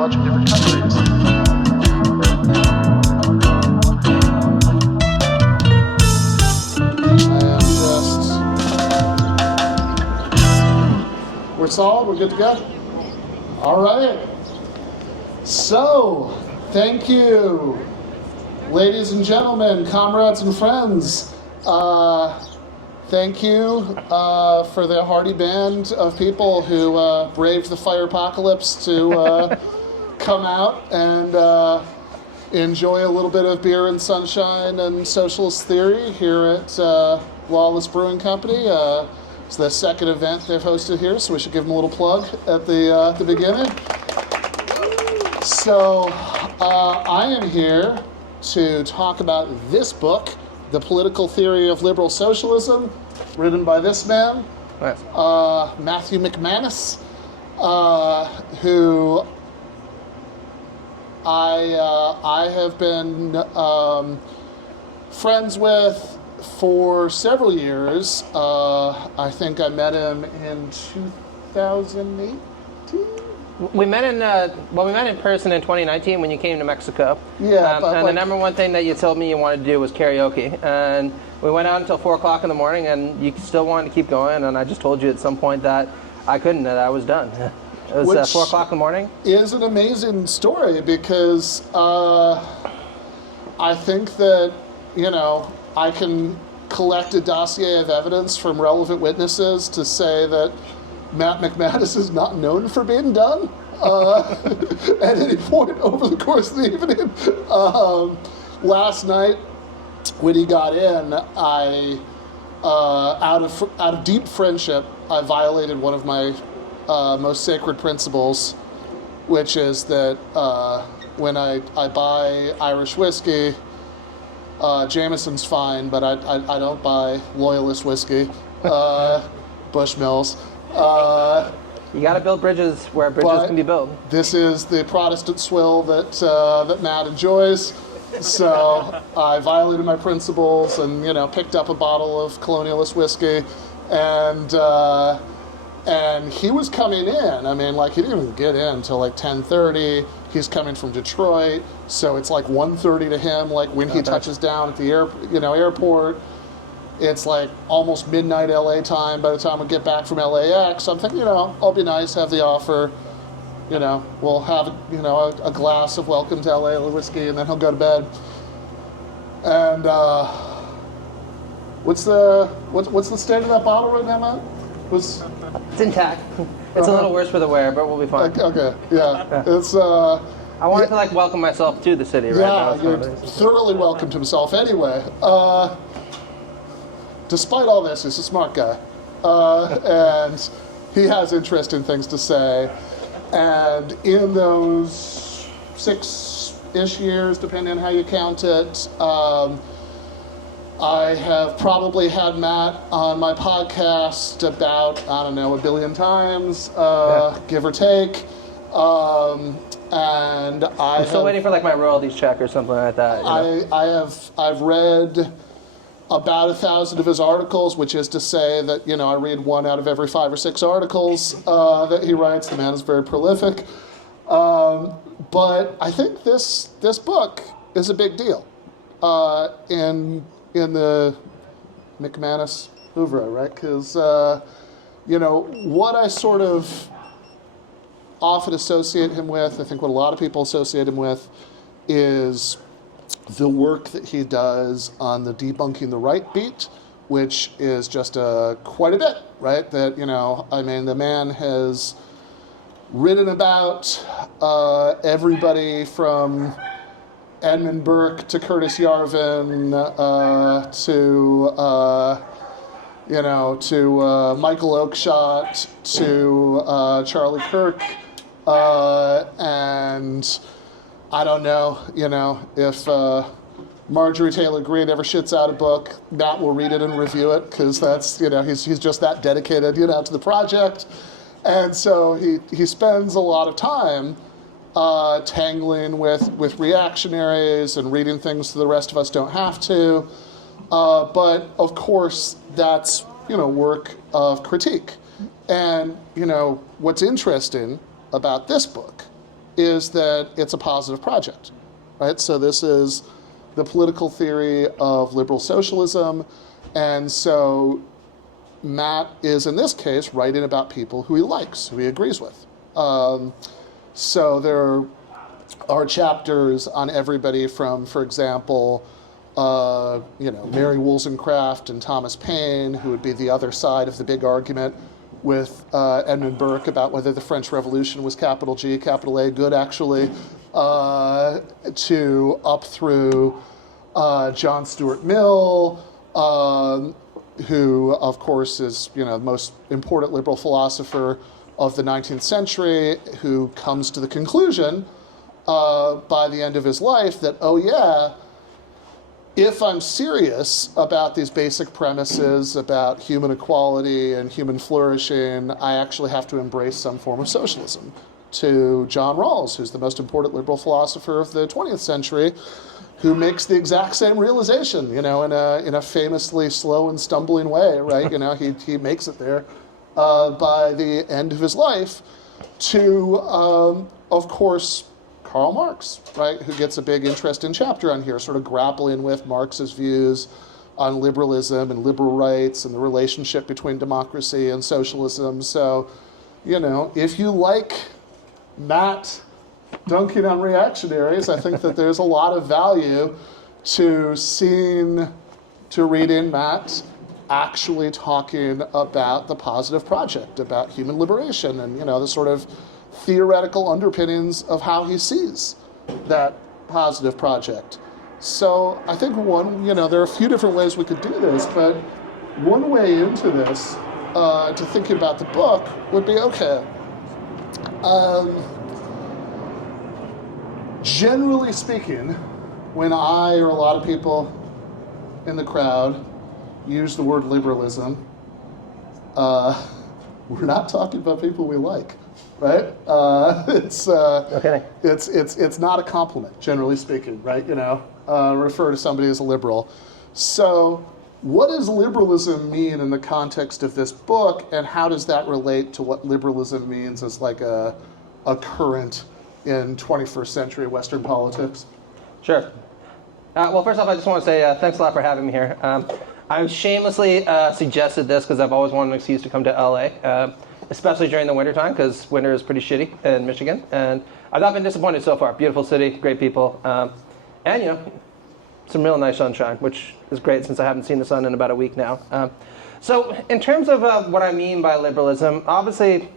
bunch of different countries. And we're solid, we're good to go? All right. So, thank you, ladies and gentlemen, comrades and friends. Thank you for the hardy band of people who braved the fire apocalypse to come out and enjoy a little bit of beer and sunshine and socialist theory here at Lawless Brewing Company. It's the second event they've hosted here, so we should give them a little plug at the beginning. So I am here to talk about this book, The Political Theory of Liberal Socialism, written by this man, nice. Matthew McManus, who I have been friends with for several years. I think I met him in 2018. We met in person in 2019 when you came to Mexico. Yeah, and the number one thing that you told me you wanted to do was karaoke. And we went out until 4 o'clock in the morning, and you still wanted to keep going. And I just told you at some point that I couldn't, that I was done. It was 4 o'clock in the morning. Is an amazing story because I think that, I can collect a dossier of evidence from relevant witnesses to say that Matt McManus is not known for being done at any point over the course of the evening. Last night, when he got in, I, out of deep friendship, I violated one of my most sacred principles, which is that when I buy Irish whiskey, Jameson's fine, but I don't buy Loyalist whiskey, Bushmills. You got to build bridges where bridges can be built. This is the Protestant swill that Matt enjoys. So I violated my principles and picked up a bottle of colonialist whiskey, and he was coming in. I mean, he didn't even get in until 10:30. He's coming from Detroit, so it's 1:30 to him. When he touches down at the airport. It's almost midnight LA time by the time we get back from LAX. I'm thinking, I'll be nice, have the offer. We'll have, a glass of welcome to LA whiskey, and then he'll go to bed. And what's the state of that bottle right now, Matt? It's intact. It's a little worse for the wear, but we'll be fine. Okay, yeah. It's. I wanted to welcome myself to the city right now. Yeah, you're thoroughly welcomed himself anyway. Despite all this, he's a smart guy, and he has interesting things to say. And in those 6-ish years, depending on how you count it, I have probably had Matt on my podcast about, a billion times, give or take. And I'm still waiting for my royalties check or something like that. I've read about 1,000 of his articles, which is to say that, I read 1 out of every 5 or 6 articles that he writes. The man is very prolific. But I think this book is a big deal in the McManus oeuvre, right? Because, what I sort of often associate him with, I think what a lot of people associate him with, is the work that he does on the debunking the right beat, which is just quite a bit, right? That, the man has written about everybody from Edmund Burke to Curtis Yarvin to Michael Oakeshott to Charlie Kirk, and I don't know, if Marjorie Taylor Greene ever shits out a book, Matt will read it and review it, because that's, he's just that dedicated, to the project. And so he spends a lot of time tangling with reactionaries and reading things that the rest of us don't have to. But of course, that's, work of critique. And, what's interesting about this book is that it's a positive project, right? So this is the political theory of liberal socialism, and so Matt is, in this case, writing about people who he likes, who he agrees with. So there are chapters on everybody from, for example, Mary Wollstonecraft and Thomas Paine, who would be the other side of the big argument with Edmund Burke about whether the French Revolution was capital G, capital A good, actually, to up through John Stuart Mill, who, of course, is the most important liberal philosopher of the 19th century, who comes to the conclusion by the end of his life that, oh yeah, if I'm serious about these basic premises about human equality and human flourishing, I actually have to embrace some form of socialism. To John Rawls, who's the most important liberal philosopher of the 20th century, who makes the exact same realization, in a famously slow and stumbling way, right? He makes it there by the end of his life. To, of course, Karl Marx, right, who gets a big interesting chapter on here, sort of grappling with Marx's views on liberalism and liberal rights and the relationship between democracy and socialism. So, if you like Matt dunking on reactionaries, I think that there's a lot of value to reading Matt actually talking about the positive project, about human liberation, and the sort of theoretical underpinnings of how he sees that positive project. So I think there are a few different ways we could do this, but one way into this, to thinking about the book, would be, okay, generally speaking, when I or a lot of people in the crowd use the word liberalism, we're not talking about people we like, right? It's not a compliment, generally speaking, right? Refer to somebody as a liberal. So what does liberalism mean in the context of this book, and how does that relate to what liberalism means as like a current in 21st century Western politics? Sure. Well, first off, I just want to say thanks a lot for having me here. I shamelessly suggested this because I've always wanted an excuse to come to LA, especially during the wintertime, because winter is pretty shitty in Michigan. And I've not been disappointed so far. Beautiful city, great people, and some real nice sunshine, which is great since I haven't seen the sun in about a week now. So in terms of what I mean by liberalism, obviously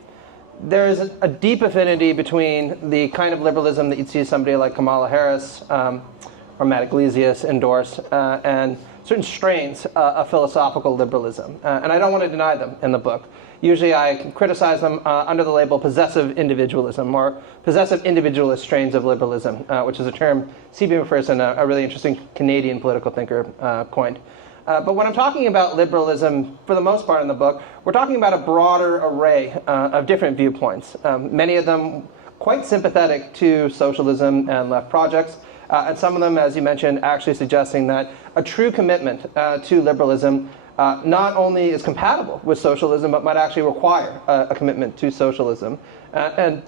there is a deep affinity between the kind of liberalism that you'd see somebody like Kamala Harris or Matt Iglesias endorse, and certain strains of philosophical liberalism. And I don't want to deny them in the book. Usually I criticize them under the label possessive individualism, or possessive individualist strains of liberalism, which is a term C.B. Macpherson, a really interesting Canadian political thinker, coined. But when I'm talking about liberalism, for the most part in the book, we're talking about a broader array of different viewpoints, many of them quite sympathetic to socialism and left projects, and some of them, as you mentioned, actually suggesting that a true commitment to liberalism not only is compatible with socialism, but might actually require a commitment to socialism. And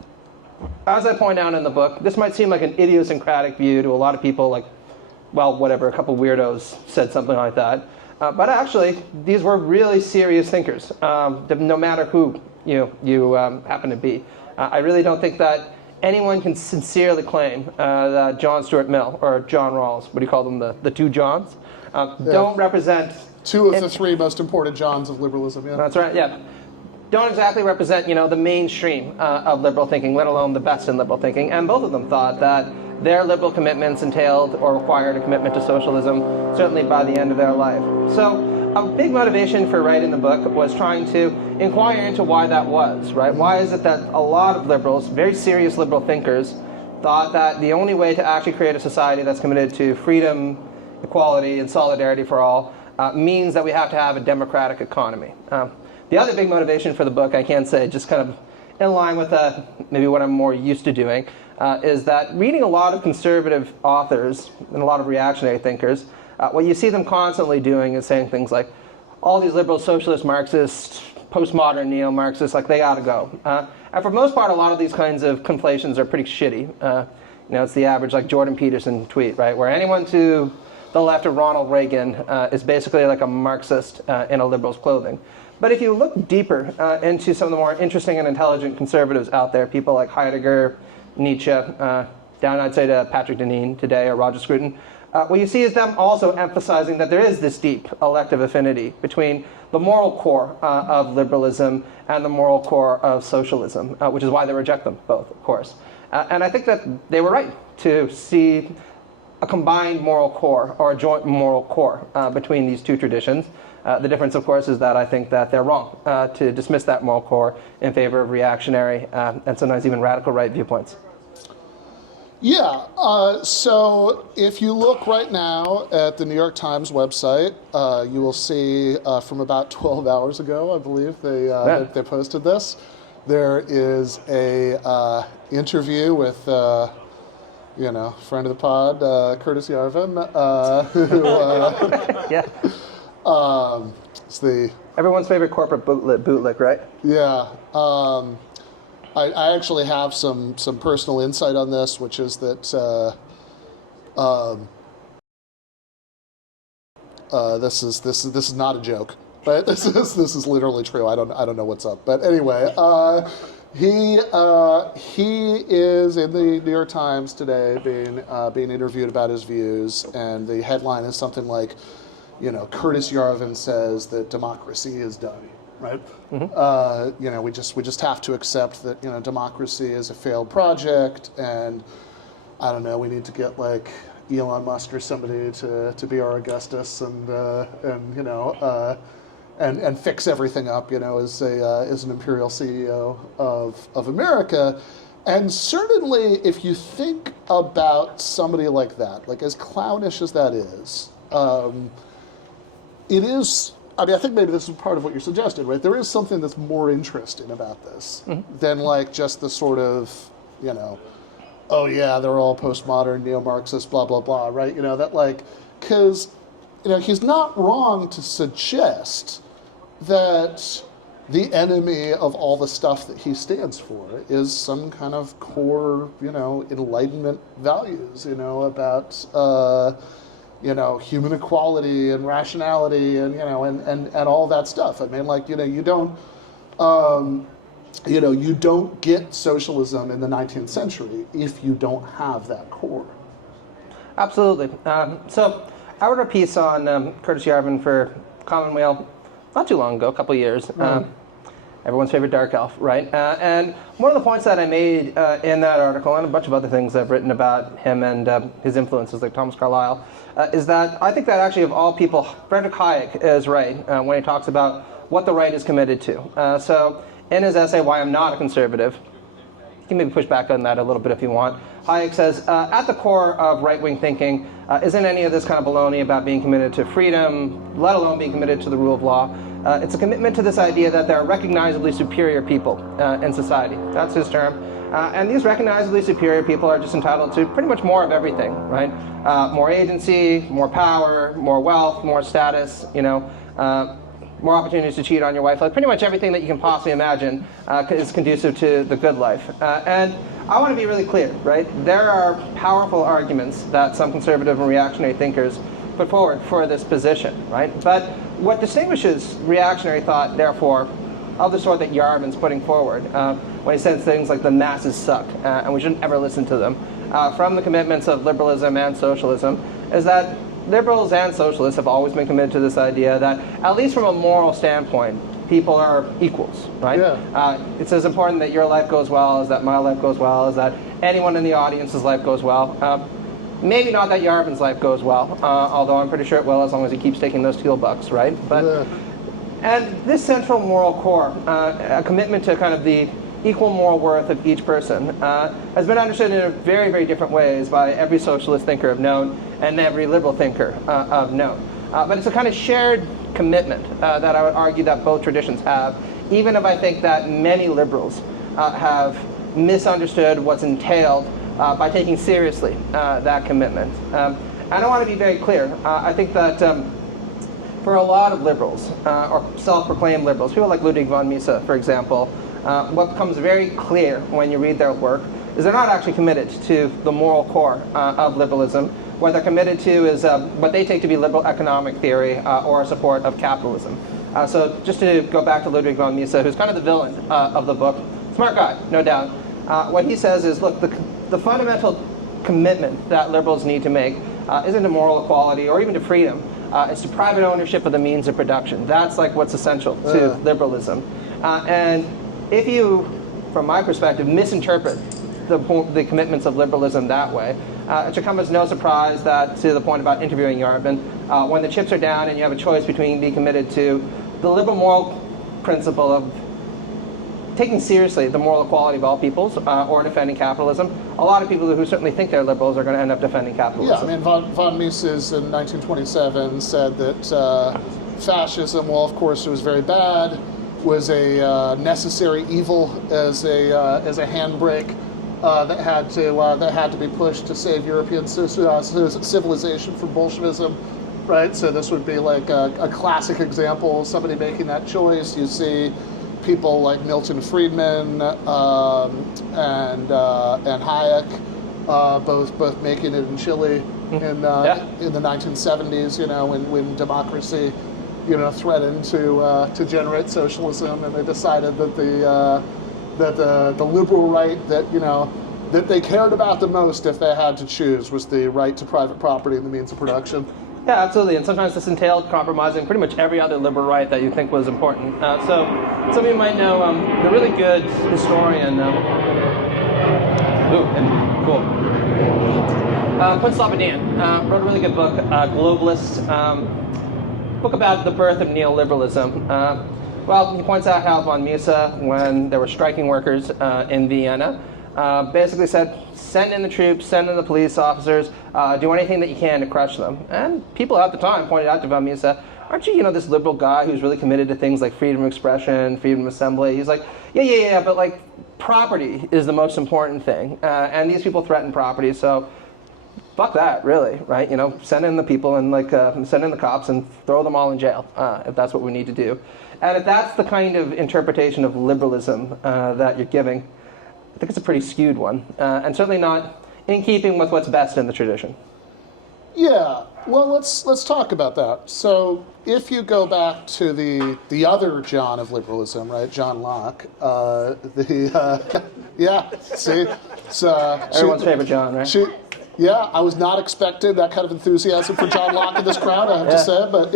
as I point out in the book, this might seem like an idiosyncratic view to a lot of people, like, well, whatever, a couple weirdos said something like that. But actually, these were really serious thinkers, no matter who you happen to be. I really don't think that anyone can sincerely claim that John Stuart Mill or John Rawls, what do you call them, the two Johns, don't represent... Two of the three most important Johns of liberalism, yeah. That's right, yeah. Don't exactly represent, the mainstream of liberal thinking, let alone the best in liberal thinking. And both of them thought that their liberal commitments entailed or required a commitment to socialism, certainly by the end of their life. So a big motivation for writing the book was trying to inquire into why that was, right? Why is it that a lot of liberals, very serious liberal thinkers, thought that the only way to actually create a society that's committed to freedom, equality, and solidarity for all means that we have to have a democratic economy. The other big motivation for the book, I can say, just kind of in line with maybe what I'm more used to doing, is that reading a lot of conservative authors and a lot of reactionary thinkers, what you see them constantly doing is saying things like, all these liberal socialist Marxists, postmodern neo-Marxists, like they ought to go. And for the most part, a lot of these kinds of conflations are pretty shitty. It's the average like Jordan Peterson tweet, right, where anyone to the left of Ronald Reagan is basically like a Marxist in a liberal's clothing. But if you look deeper into some of the more interesting and intelligent conservatives out there, people like Heidegger, Nietzsche, down I'd say to Patrick Deneen today or Roger Scruton, what you see is them also emphasizing that there is this deep elective affinity between the moral core of liberalism and the moral core of socialism, which is why they reject them both, of course. And I think that they were right to see a combined moral core or a joint moral core between these two traditions. The difference, of course, is that I think that they're wrong to dismiss that moral core in favor of reactionary and sometimes even radical right viewpoints. Yeah, so if you look right now at the New York Times website, you will see from about 12 hours ago, I believe, they posted this. There is a interview with, friend of the pod, Curtis Yarvin, who, yeah. It's the everyone's favorite corporate bootlick, right? Yeah. I actually have some personal insight on this, which is that this is not a joke, but this is literally true. I don't know what's up, but anyway, he is in the New York Times today being interviewed about his views, and the headline is something like, Curtis Yarvin says that democracy is done. Right. Mm-hmm. We just have to accept that democracy is a failed project, and I don't know. We need to get like Elon Musk or somebody to be our Augustus and fix everything up. As an imperial CEO of America, and certainly if you think about somebody like that, like as clownish as that is, it is. I mean, I think maybe this is part of what you're suggesting, right? There is something that's more interesting about this than like just the sort of, oh yeah, they're all postmodern, neo-Marxist, blah, blah, blah, right? That like, because, he's not wrong to suggest that the enemy of all the stuff that he stands for is some kind of core, Enlightenment values, about, human equality and rationality and all that stuff. I mean, like, you don't get socialism in the 19th century if you don't have that core. Absolutely. So I wrote a piece on Curtis Yarvin for Commonweal not too long ago, a couple of years. Everyone's favorite dark elf, right? And one of the points that I made in that article, and a bunch of other things I've written about him and his influences, like Thomas Carlyle, is that I think that actually of all people, Friedrich Hayek is right when he talks about what the right is committed to. So in his essay, Why I'm Not a Conservative, you can maybe push back on that a little bit if you want. Hayek says, at the core of right-wing thinking isn't any of this kind of baloney about being committed to freedom, let alone being committed to the rule of law. It's a commitment to this idea that there are recognizably superior people in society. That's his term. And these recognizably superior people are just entitled to pretty much more of everything, right? More agency, more power, more wealth, more status, more opportunities to cheat on your wife. Like pretty much everything that you can possibly imagine is conducive to the good life. And I want to be really clear, right? There are powerful arguments that some conservative and reactionary thinkers put forward for this position, right? But what distinguishes reactionary thought, therefore, of the sort that Yarvin's putting forward, when he says things like the masses suck, and we shouldn't ever listen to them, from the commitments of liberalism and socialism, is that liberals and socialists have always been committed to this idea that, at least from a moral standpoint, people are equals, right? Yeah. It's as important that your life goes well as that my life goes well, as that anyone in the audience's life goes well. Maybe not that Yarvin's life goes well, although I'm pretty sure it will as long as he keeps taking those teal bucks, right? But and this central moral core, a commitment to kind of the equal moral worth of each person, has been understood in very, very different ways by every socialist thinker of note and every liberal thinker of note. But it's a kind of shared commitment that I would argue that both traditions have, even if I think that many liberals have misunderstood what's entailed by taking seriously that commitment. And I want to be very clear. I think that for a lot of liberals, or self-proclaimed liberals, people like Ludwig von Mises, for example, what becomes very clear when you read their work is they're not actually committed to the moral core of liberalism. What they're committed to is what they take to be liberal economic theory or a support of capitalism. So just to go back to Ludwig von Mises, who's kind of the villain of the book, smart guy, no doubt. What he says is, look, the fundamental commitment that liberals need to make isn't to moral equality or even to freedom. It's to private ownership of the means of production. That's like what's essential to liberalism. And if you, from my perspective, misinterpret the commitments of liberalism that way, it should come as no surprise that, to the point about interviewing Yarvin, when the chips are down and you have a choice between being committed to the liberal moral principle of taking seriously the moral equality of all peoples or defending capitalism, a lot of people who certainly think they're liberals are going to end up defending capitalism. Yeah, I mean, von Mises in 1927 said that fascism, well, of course, it was very bad, was a necessary evil as a handbrake that had to be pushed to save European civilization from Bolshevism, right? So this would be like a classic example of somebody making that choice. You see people like Milton Friedman and Hayek, both making it in Chile in the 1970s. You know, when democracy, threatened to generate socialism, and they decided that the liberal right that they cared about the most, if they had to choose, was the right to private property and the means of production. Yeah, absolutely, and sometimes this entailed compromising pretty much every other liberal right that you think was important. So some of you might know the really good historian, cool, Quint Slobodian, wrote a really good book, Globalist, book about the birth of neoliberalism. Well, he points out how von Mises, when there were striking workers in Vienna, basically said, send in the troops, send in the police officers, do anything that you can to crush them. And people at the time pointed out to von Mises, aren't you, this liberal guy who's really committed to things like freedom of expression, freedom of assembly? He's like, yeah, but like property is the most important thing. And these people threaten property, so fuck that, really, right? Send in the people and send in the cops and throw them all in jail if that's what we need to do. And if that's the kind of interpretation of liberalism that you're giving, I think it's a pretty skewed one, and certainly not in keeping with what's best in the tradition. Yeah, well, let's talk about that. So if you go back to the other John of liberalism, right, John Locke, yeah, see, it's everyone's favorite John, right? Yeah, I was not expecting that kind of enthusiasm for John Locke in this crowd, I have to say, but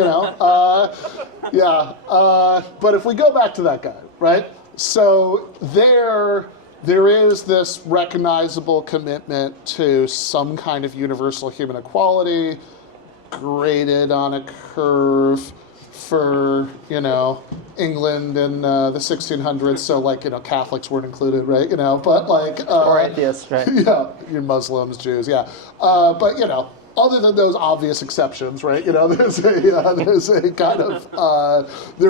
but if we go back to that guy, right? So there is this recognizable commitment to some kind of universal human equality, graded on a curve for, England in the 1600s, so Catholics weren't included, right? But or atheists, right? Yeah, you're Muslims, Jews, yeah. But other than those obvious exceptions, right? There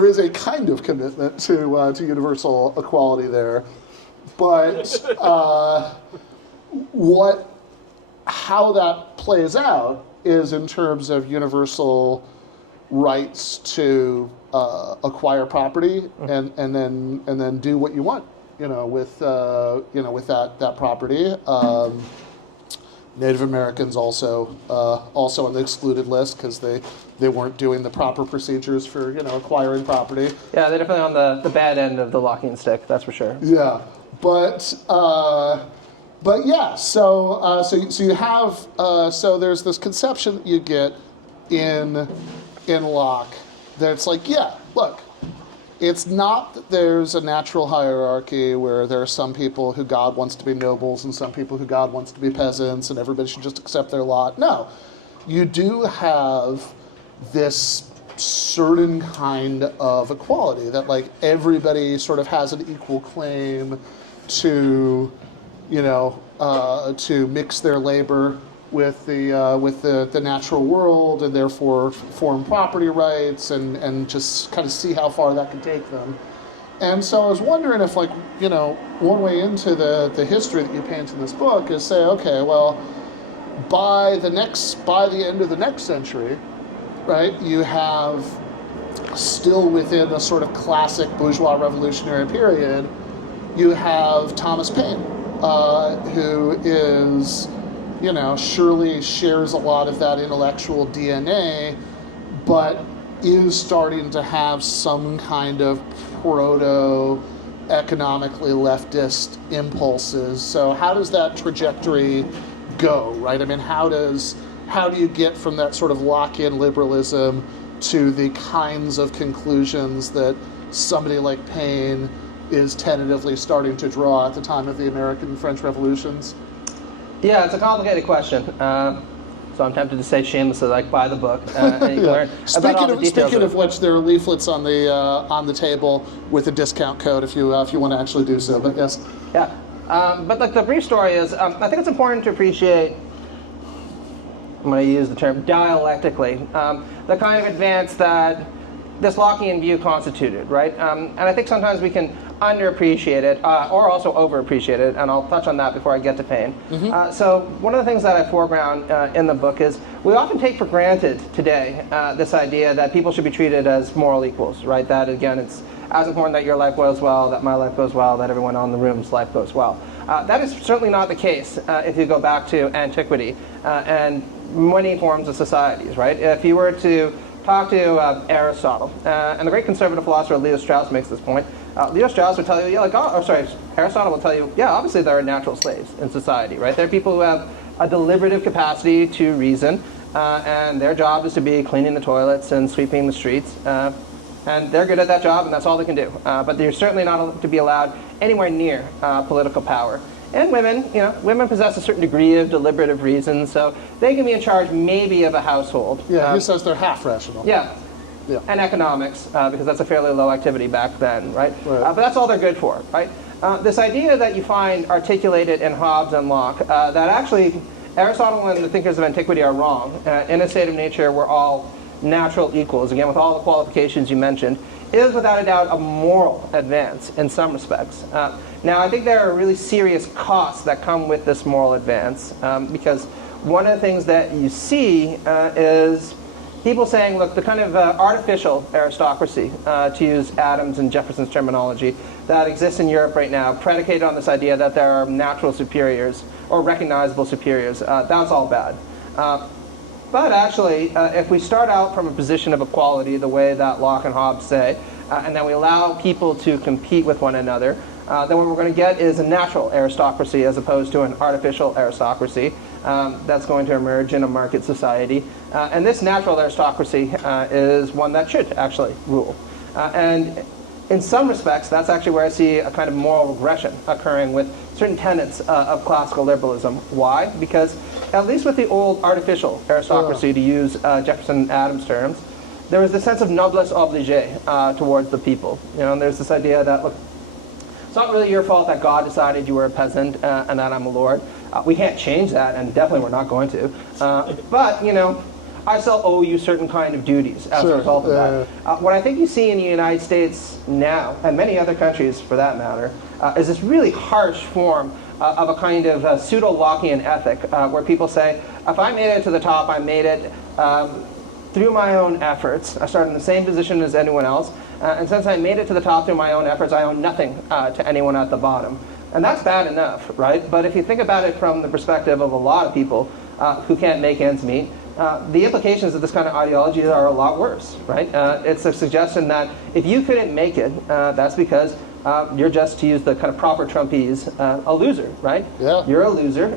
is a kind of commitment to universal equality there. But how that plays out is in terms of universal rights to acquire property and then do what you want, with that property. Native Americans also on the excluded list because they weren't doing the proper procedures for acquiring property. Yeah, they're definitely on the bad end of the walking stick, that's for sure. Yeah. But yeah, so you have so there's this conception that you get in Locke that's like, yeah, look, it's not that there's a natural hierarchy where there are some people who God wants to be nobles and some people who God wants to be peasants and everybody should just accept their lot. No, you do have this certain kind of equality that everybody sort of has an equal claim to, to mix their labor with the natural world and therefore form property rights and just kind of see how far that can take them. And so I was wondering if one way into the history that you paint in this book is say, okay, well, by the end of the next century, right, you have still within a sort of classic bourgeois revolutionary period, you have Thomas Paine, who is, surely shares a lot of that intellectual DNA, but is starting to have some kind of proto-economically leftist impulses. So how does that trajectory go, right? I mean, how do you get from that sort of lock-in liberalism to the kinds of conclusions that somebody like Paine is tentatively starting to draw at the time of the American and French revolutions? Yeah, it's a complicated question. So I'm tempted to say shamelessly, like, buy the book and you can learn about all the details. Speaking of which, there are leaflets on the table with a discount code if you want to actually do so. But yes. Yeah, but like the brief story is, I think it's important to appreciate. I'm going to use the term dialectically, the kind of advance that this Lockean view constituted, right? And I think sometimes we can underappreciate it, or also overappreciate it, and I'll touch on that before I get to Paine. So one of the things that I foreground in the book is we often take for granted today this idea that people should be treated as moral equals, right? That, again, it's as important that your life goes well, that my life goes well, that everyone in the room's life goes well. That is certainly not the case if you go back to antiquity and many forms of societies, right? If you were to talk to Aristotle, and the great conservative philosopher Leo Strauss makes this point. Leo Strauss would tell you, Aristotle will tell you, obviously there are natural slaves in society, right? There are people who have a deliberative capacity to reason, and their job is to be cleaning the toilets and sweeping the streets, and they're good at that job, and that's all they can do. But they're certainly not to be allowed anywhere near political power. And women, women possess a certain degree of deliberative reason, so they can be in charge maybe of a household. Yeah, who says they're half rational? Yeah. And economics, because that's a fairly low activity back then, right? But that's all they're good for, right? This idea that you find articulated in Hobbes and Locke, that actually Aristotle and the thinkers of antiquity are wrong. In a state of nature, we're all natural equals, again, with all the qualifications you mentioned, is without a doubt a moral advance in some respects. Now, I think there are really serious costs that come with this moral advance, because one of the things that you see is people saying, look, the kind of artificial aristocracy, to use Adams and Jefferson's terminology, that exists in Europe right now, predicated on this idea that there are natural superiors or recognizable superiors, that's all bad. But actually, if we start out from a position of equality, the way that Locke and Hobbes say, and then we allow people to compete with one another, then what we're going to get is a natural aristocracy as opposed to an artificial aristocracy that's going to emerge in a market society. And this natural aristocracy is one that should actually rule. And in some respects, that's actually where I see a kind of moral regression occurring with certain tenets of classical liberalism. Why? Because at least with the old artificial aristocracy, to use Jefferson and Adams' terms, there was this sense of noblesse obligée towards the people. And there's this idea that, look, it's not really your fault that God decided you were a peasant and that I'm a lord. We can't change that, and definitely we're not going to. But, I still owe you certain kind of duties as a result of that. What I think you see in the United States now, and many other countries for that matter, is this really harsh form of a kind of pseudo-Lockean ethic, where people say, if I made it to the top, I made it through my own efforts. I started in the same position as anyone else, and since I made it to the top through my own efforts, I owe nothing to anyone at the bottom. And that's bad enough, right? But if you think about it from the perspective of a lot of people who can't make ends meet, the implications of this kind of ideology are a lot worse, right? It's a suggestion that if you couldn't make it, that's because you're just, to use the kind of proper Trumpese, a loser, right? Yeah. You're a loser.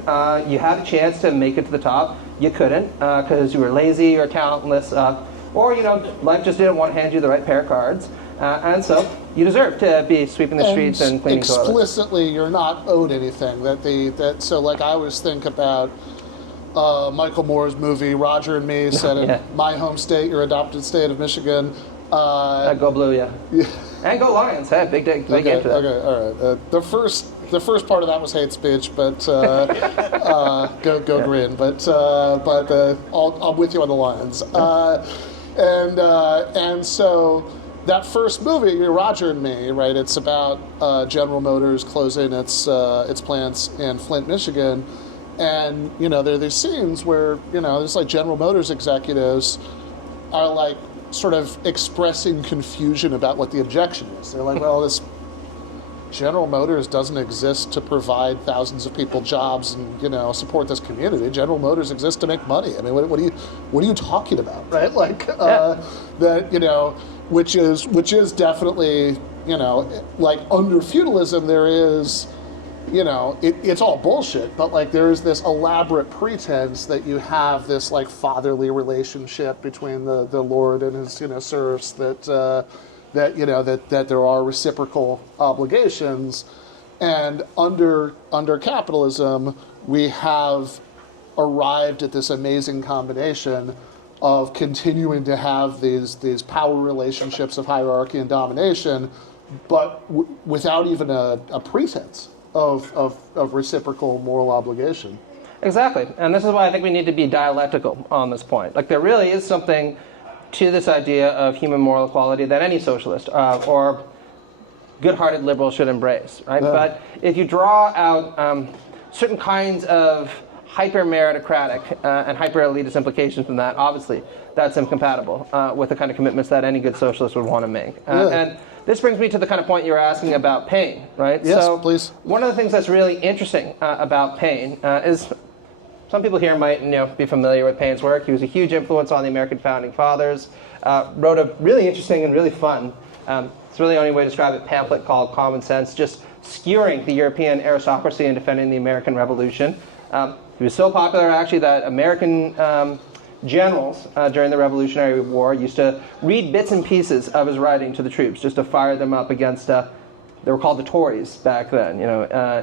You had a chance to make it to the top. You couldn't because you were lazy or talentless, or life just didn't want to hand you the right pair of cards, and so you deserve to be sweeping the streets and cleaning toilets. Explicitly, you're not owed anything. So like I always think about Michael Moore's movie Roger and Me, set in my home state, your adopted state of Michigan. Go Blue, yeah. And go Lions. Hey, big game for that. Okay, all right. The first part of that was hate speech, but go Green. But I'm with you on the Lions. And so that first movie, Roger and Me, right? It's about General Motors closing its plants in Flint, Michigan. And, there are these scenes where, there's like General Motors executives are like sort of expressing confusion about what the objection is. They're like, well, this General Motors doesn't exist to provide thousands of people jobs and support this community. General Motors exists to make money. I mean, what are you talking about, right? Like that, which is definitely like under feudalism there is. It's all bullshit, but like there is this elaborate pretense that you have this like fatherly relationship between the lord and his serfs, that there are reciprocal obligations, and under capitalism we have arrived at this amazing combination of continuing to have these power relationships of hierarchy and domination, but without even a pretense of reciprocal moral obligation. Exactly, and this is why I think we need to be dialectical on this point. Like there really is something to this idea of human moral equality that any socialist or good-hearted liberal should embrace, right? Yeah. But if you draw out certain kinds of hyper-meritocratic and hyper-elitist implications from that, obviously that's incompatible with the kind of commitments that any good socialist would want to make. And this brings me to the kind of point you were asking about Paine, right? Yes, so please. One of the things that's really interesting about Paine is some people here might be familiar with Paine's work. He was a huge influence on the American founding fathers. Wrote a really interesting and really fun, it's really the only way to describe it, pamphlet called Common Sense, just skewering the European aristocracy and defending the American Revolution. He was so popular actually that American generals during the Revolutionary War used to read bits and pieces of his writing to the troops just to fire them up against, they were called the Tories back then,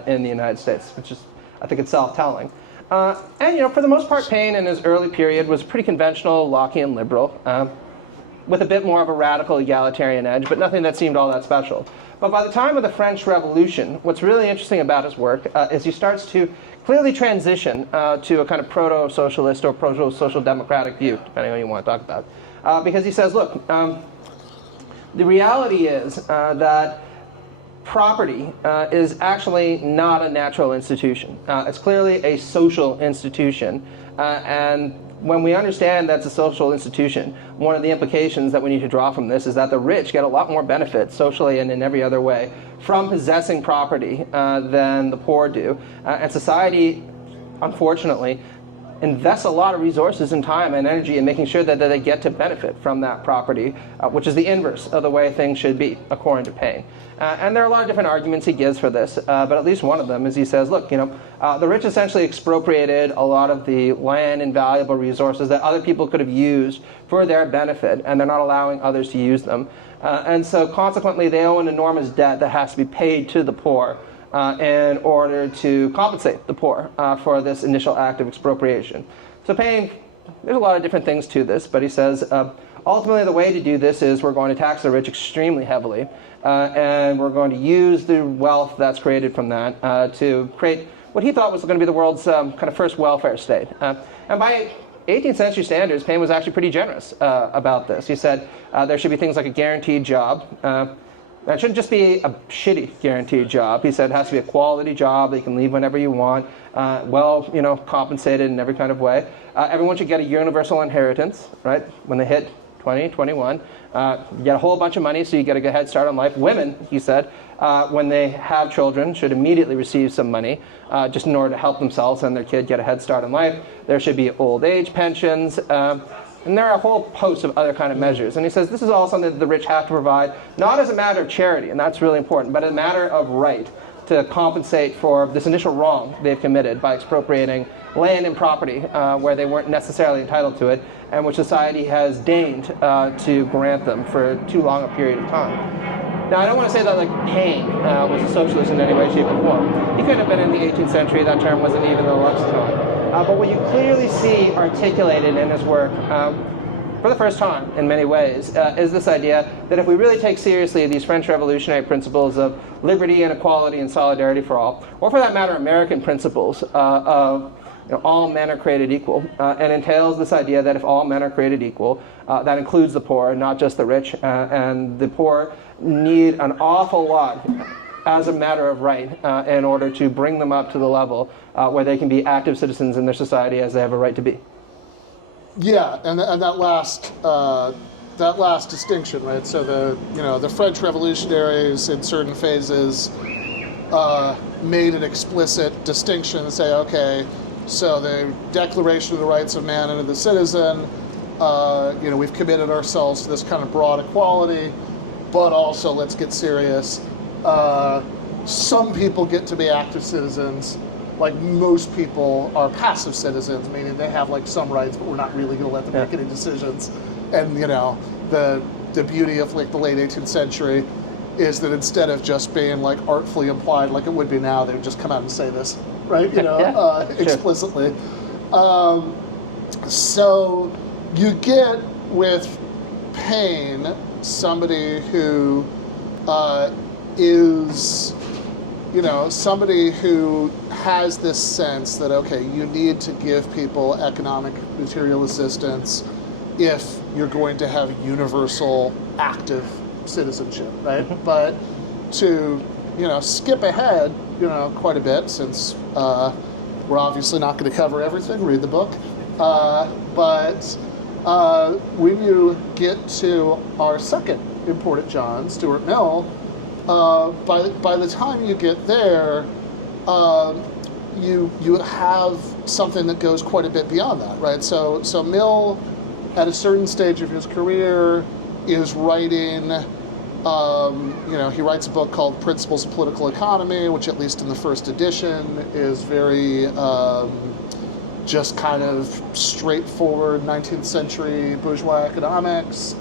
in the United States, which is, I think, it's self-telling. And for the most part, Paine in his early period was a pretty conventional Lockean liberal, with a bit more of a radical egalitarian edge, but nothing that seemed all that special. But by the time of the French Revolution, what's really interesting about his work is he starts to clearly transition to a kind of proto-socialist or proto-social democratic view, depending on what you want to talk about. Because he says, look, the reality is that property is actually not a natural institution. It's clearly a social institution. And when we understand that's a social institution, one of the implications that we need to draw from this is that the rich get a lot more benefit socially and in every other way from possessing property than the poor do. And society, unfortunately, invests a lot of resources and time and energy in making sure that they get to benefit from that property, which is the inverse of the way things should be, according to Paine. And there are a lot of different arguments he gives for this, but at least one of them is he says, look, the rich essentially expropriated a lot of the land and valuable resources that other people could have used for their benefit, and they're not allowing others to use them. And so consequently, they owe an enormous debt that has to be paid to the poor in order to compensate the poor for this initial act of expropriation. So Paine, there's a lot of different things to this, but he says, ultimately the way to do this is we're going to tax the rich extremely heavily, and we're going to use the wealth that's created from that to create what he thought was going to be the world's kind of first welfare state. And by 18th century standards, Paine was actually pretty generous about this. He said there should be things like a guaranteed job. That shouldn't just be a shitty guaranteed job. He said it has to be a quality job that you can leave whenever you want, compensated in every kind of way. Everyone should get a universal inheritance, right? When they hit 20, 21, you get a whole bunch of money, so you get a good head start on life. Women, he said, when they have children, should immediately receive some money just in order to help themselves and their kid get a head start in life. There should be old age pensions. And there are a whole host of other kind of measures. And he says this is all something that the rich have to provide, not as a matter of charity, and that's really important, but a matter of right to compensate for this initial wrong they've committed by expropriating land and property where they weren't necessarily entitled to it, and which society has deigned to grant them for too long a period of time. Now, I don't want to say that like Paine was a socialist in any way, shape, or form. He could have been in the 18th century. That term wasn't even in the lexicon. But what you clearly see articulated in his work, for the first time in many ways, is this idea that if we really take seriously these French revolutionary principles of liberty and equality and solidarity for all, or for that matter, American principles of all men are created equal, and entails this idea that if all men are created equal, that includes the poor, not just the rich, and the poor need an awful lot as a matter of right in order to bring them up to the level where they can be active citizens in their society as they have a right to be. Yeah, and that last that last distinction, right? So the French revolutionaries in certain phases made an explicit distinction and say, okay, so the Declaration of the Rights of Man and of the Citizen, we've committed ourselves to this kind of broad equality, but also let's get serious. Some people get to be active citizens. Like most people are passive citizens, meaning they have like some rights, but we're not really going to let them make any decisions. And the beauty of like the late 18th century is that instead of just being like artfully implied like it would be now, they would just come out and say this, right? Explicitly. So you get with Paine somebody who is, somebody who has this sense that, okay, you need to give people economic material assistance if you're going to have universal active citizenship, right? But to, skip ahead, quite a bit, since we're obviously not going to cover everything, read the book. But when you get to our second important John, Stuart Mill, by the time you get there, you have something that goes quite a bit beyond that, right? So Mill, at a certain stage of his career, is writing. He writes a book called Principles of Political Economy, which, at least in the first edition, is very just kind of straightforward 19th century bourgeois economics.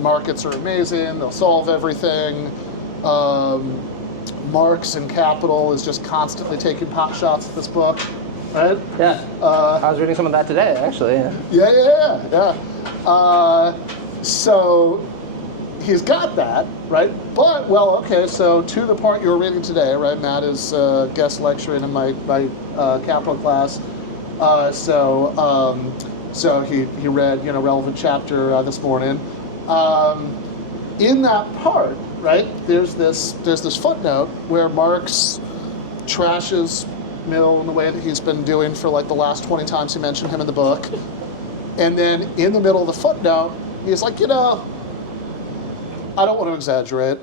Markets are amazing; they'll solve everything. Marx and Capital is just constantly taking pot shots at this book, right? Yeah. I was reading some of that today, actually. Yeah. So he's got that, right? But, so to the part you were reading today, right? Matt is guest lecturing in my Capital class. So he read, relevant chapter this morning. In that part, right, there's this footnote where Marx trashes Mill in the way that he's been doing for like the last 20 times he mentioned him in the book. And then in the middle of the footnote, he's like, I don't want to exaggerate.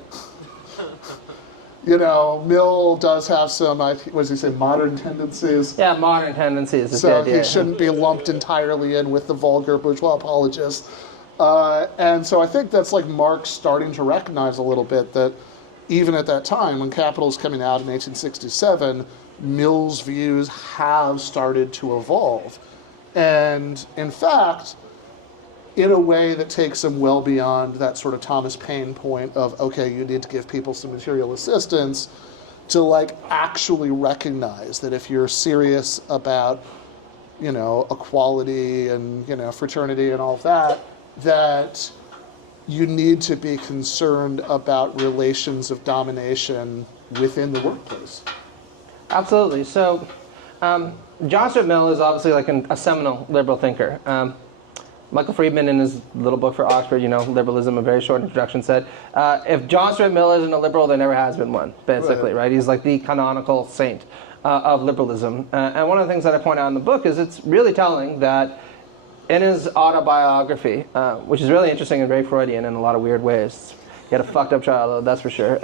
Mill does have some, what does he say, modern tendencies? Yeah, modern tendencies is the So idea. he shouldn't be lumped entirely in with the vulgar bourgeois apologists. And so I think that's like Marx starting to recognize a little bit that even at that time, when Capital is coming out in 1867, Mill's views have started to evolve. And in fact, in a way that takes him well beyond that sort of Thomas Paine point of, okay, you need to give people some material assistance, to like actually recognize that if you're serious about, equality and, fraternity and all of that, that you need to be concerned about relations of domination within the workplace. Absolutely. So John Stuart Mill is obviously like a seminal liberal thinker. Michael Friedman, in his little book for Oxford, Liberalism, a very short introduction, said, if John Stuart Mill isn't a liberal, there never has been one, basically, right? He's like the canonical saint of liberalism. And one of the things that I point out in the book is it's really telling that in his autobiography, which is really interesting and very Freudian in a lot of weird ways. He had a fucked up childhood, that's for sure.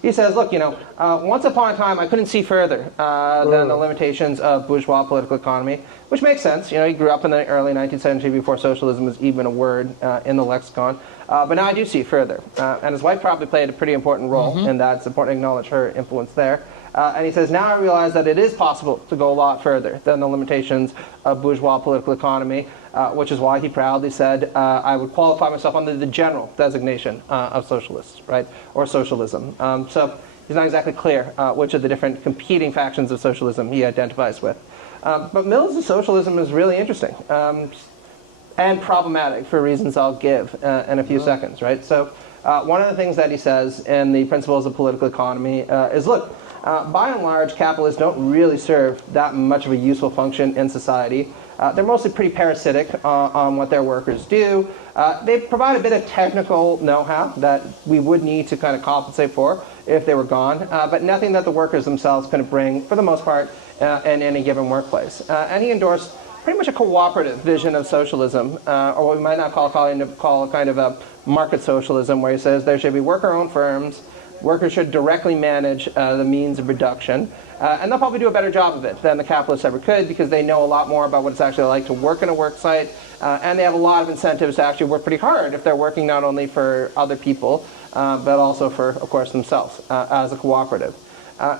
He says, look, once upon a time I couldn't see further than the limitations of bourgeois political economy, which makes sense. He grew up in the early 19th century before socialism was even a word in the lexicon. But now I do see further. And his wife probably played a pretty important role in that. It's important to acknowledge her influence there. And he says, now I realize that it is possible to go a lot further than the limitations of bourgeois political economy, which is why he proudly said, I would qualify myself under the general designation of socialist, right, or socialism. So he's not exactly clear which of the different competing factions of socialism he identifies with. But Mill's socialism is really interesting and problematic for reasons I'll give in a few seconds, right? So one of the things that he says in the Principles of Political Economy is, look, by and large, capitalists don't really serve that much of a useful function in society. They're mostly pretty parasitic on what their workers do. They provide a bit of technical know-how that we would need to kind of compensate for if they were gone, but nothing that the workers themselves can bring, for the most part, in any given workplace. And he endorsed pretty much a cooperative vision of socialism, or what we might not call kind of a market socialism, where he says there should be worker-owned firms, workers should directly manage the means of production, and they'll probably do a better job of it than the capitalists ever could, because they know a lot more about what it's actually like to work in a work site, and they have a lot of incentives to actually work pretty hard if they're working not only for other people, but also for, of course, themselves as a cooperative.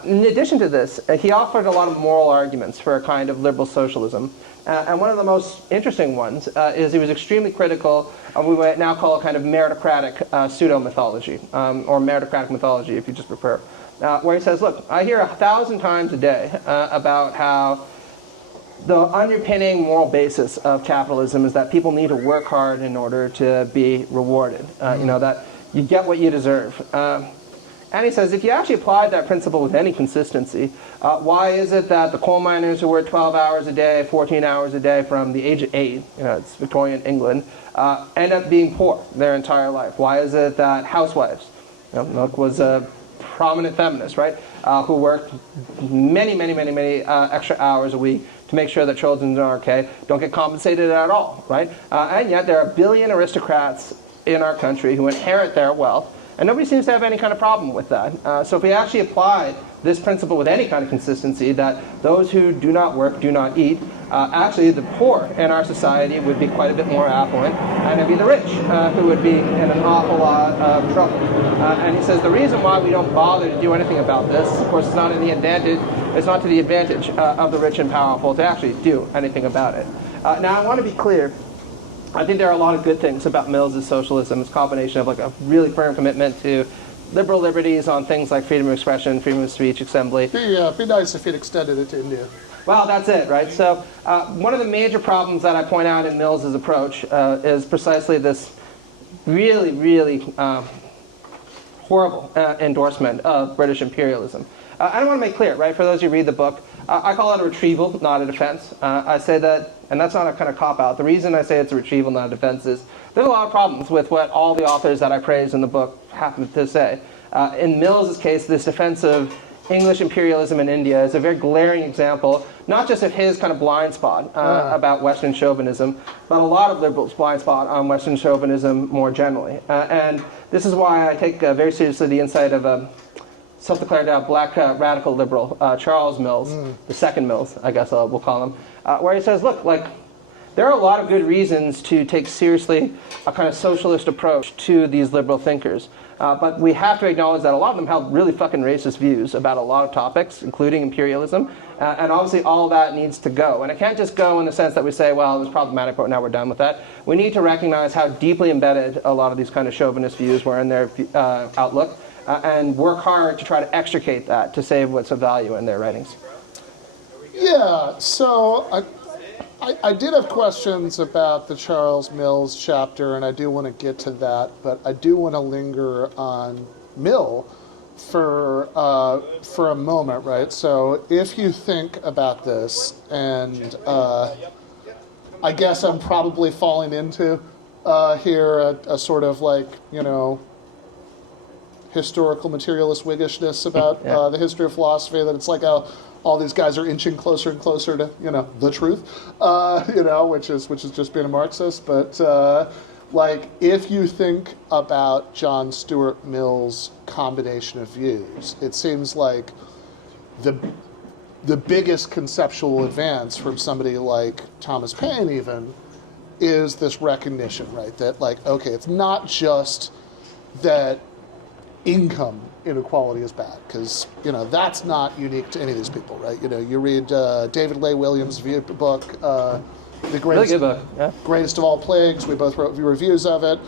In addition to this, he offered a lot of moral arguments for a kind of liberal socialism. And one of the most interesting ones is he was extremely critical of what we might now call a kind of meritocratic pseudo-mythology, or meritocratic mythology, if you just prefer, where he says, look, I hear 1,000 times a day about how the underpinning moral basis of capitalism is that people need to work hard in order to be rewarded, that you get what you deserve. And he says, if you actually applied that principle with any consistency, why is it that the coal miners who work 12 hours a day, 14 hours a day from the age of 8, it's Victorian England, end up being poor their entire life? Why is it that housewives, Milk was a prominent feminist, right, who worked many extra hours a week to make sure that children are okay, don't get compensated at all, right? And yet there are a billion aristocrats in our country who inherit their wealth, and nobody seems to have any kind of problem with that. So if we actually applied this principle with any kind of consistency, that those who do not work do not eat, actually the poor in our society would be quite a bit more affluent, and it'd be the rich who would be in an awful lot of trouble. And he says the reason why we don't bother to do anything about this, of course, it's not to the advantage of the rich and powerful to actually do anything about it. Now, I want to be clear. I think there are a lot of good things about Mill's socialism. It's a combination of like a really firm commitment to liberal liberties on things like freedom of expression, freedom of speech, assembly. Be nice if he'd extended it to India. Well, that's it, right? So one of the major problems that I point out in Mill's approach is precisely this really horrible endorsement of British imperialism. I want to make clear, right, for those who read the book, I call it a retrieval, not a defense. I say that, and that's not a kind of cop-out. The reason I say it's a retrieval, not a defense, is there's a lot of problems with what all the authors that I praise in the book happen to say. In Mill's case, this defense of English imperialism in India is a very glaring example, not just of his kind of blind spot about Western chauvinism, but a lot of liberals' blind spot on Western chauvinism more generally. And this is why I take very seriously the insight of self-declared black radical liberal, Charles Mills, the second Mills, I guess we'll call him, where he says, look, like, there are a lot of good reasons to take seriously a kind of socialist approach to these liberal thinkers. But we have to acknowledge that a lot of them held really fucking racist views about a lot of topics, including imperialism. And obviously all that needs to go. And it can't just go in the sense that we say, well, it was problematic, but now we're done with that. We need to recognize how deeply embedded a lot of these kind of chauvinist views were in their outlook. And work hard to try to extricate that, to save what's of value in their writings. Yeah, so I did have questions about the Charles Mills chapter, and I do want to get to that, but I do want to linger on Mill for a moment, right? So if you think about this, and I guess I'm probably falling into here a sort of like, historical materialist wiggishness about the history of philosophy, that it's like all these guys are inching closer and closer to the truth, which is just being a Marxist. But like, if you think about John Stuart Mill's combination of views, it seems like the biggest conceptual advance from somebody like Thomas Paine even is this recognition, right, that like, okay, it's not just that income inequality is bad, because that's not unique to any of these people, right? You read David Leigh Williams' book, the greatest, really good book. Yeah. Greatest of All Plagues. We both wrote reviews of it.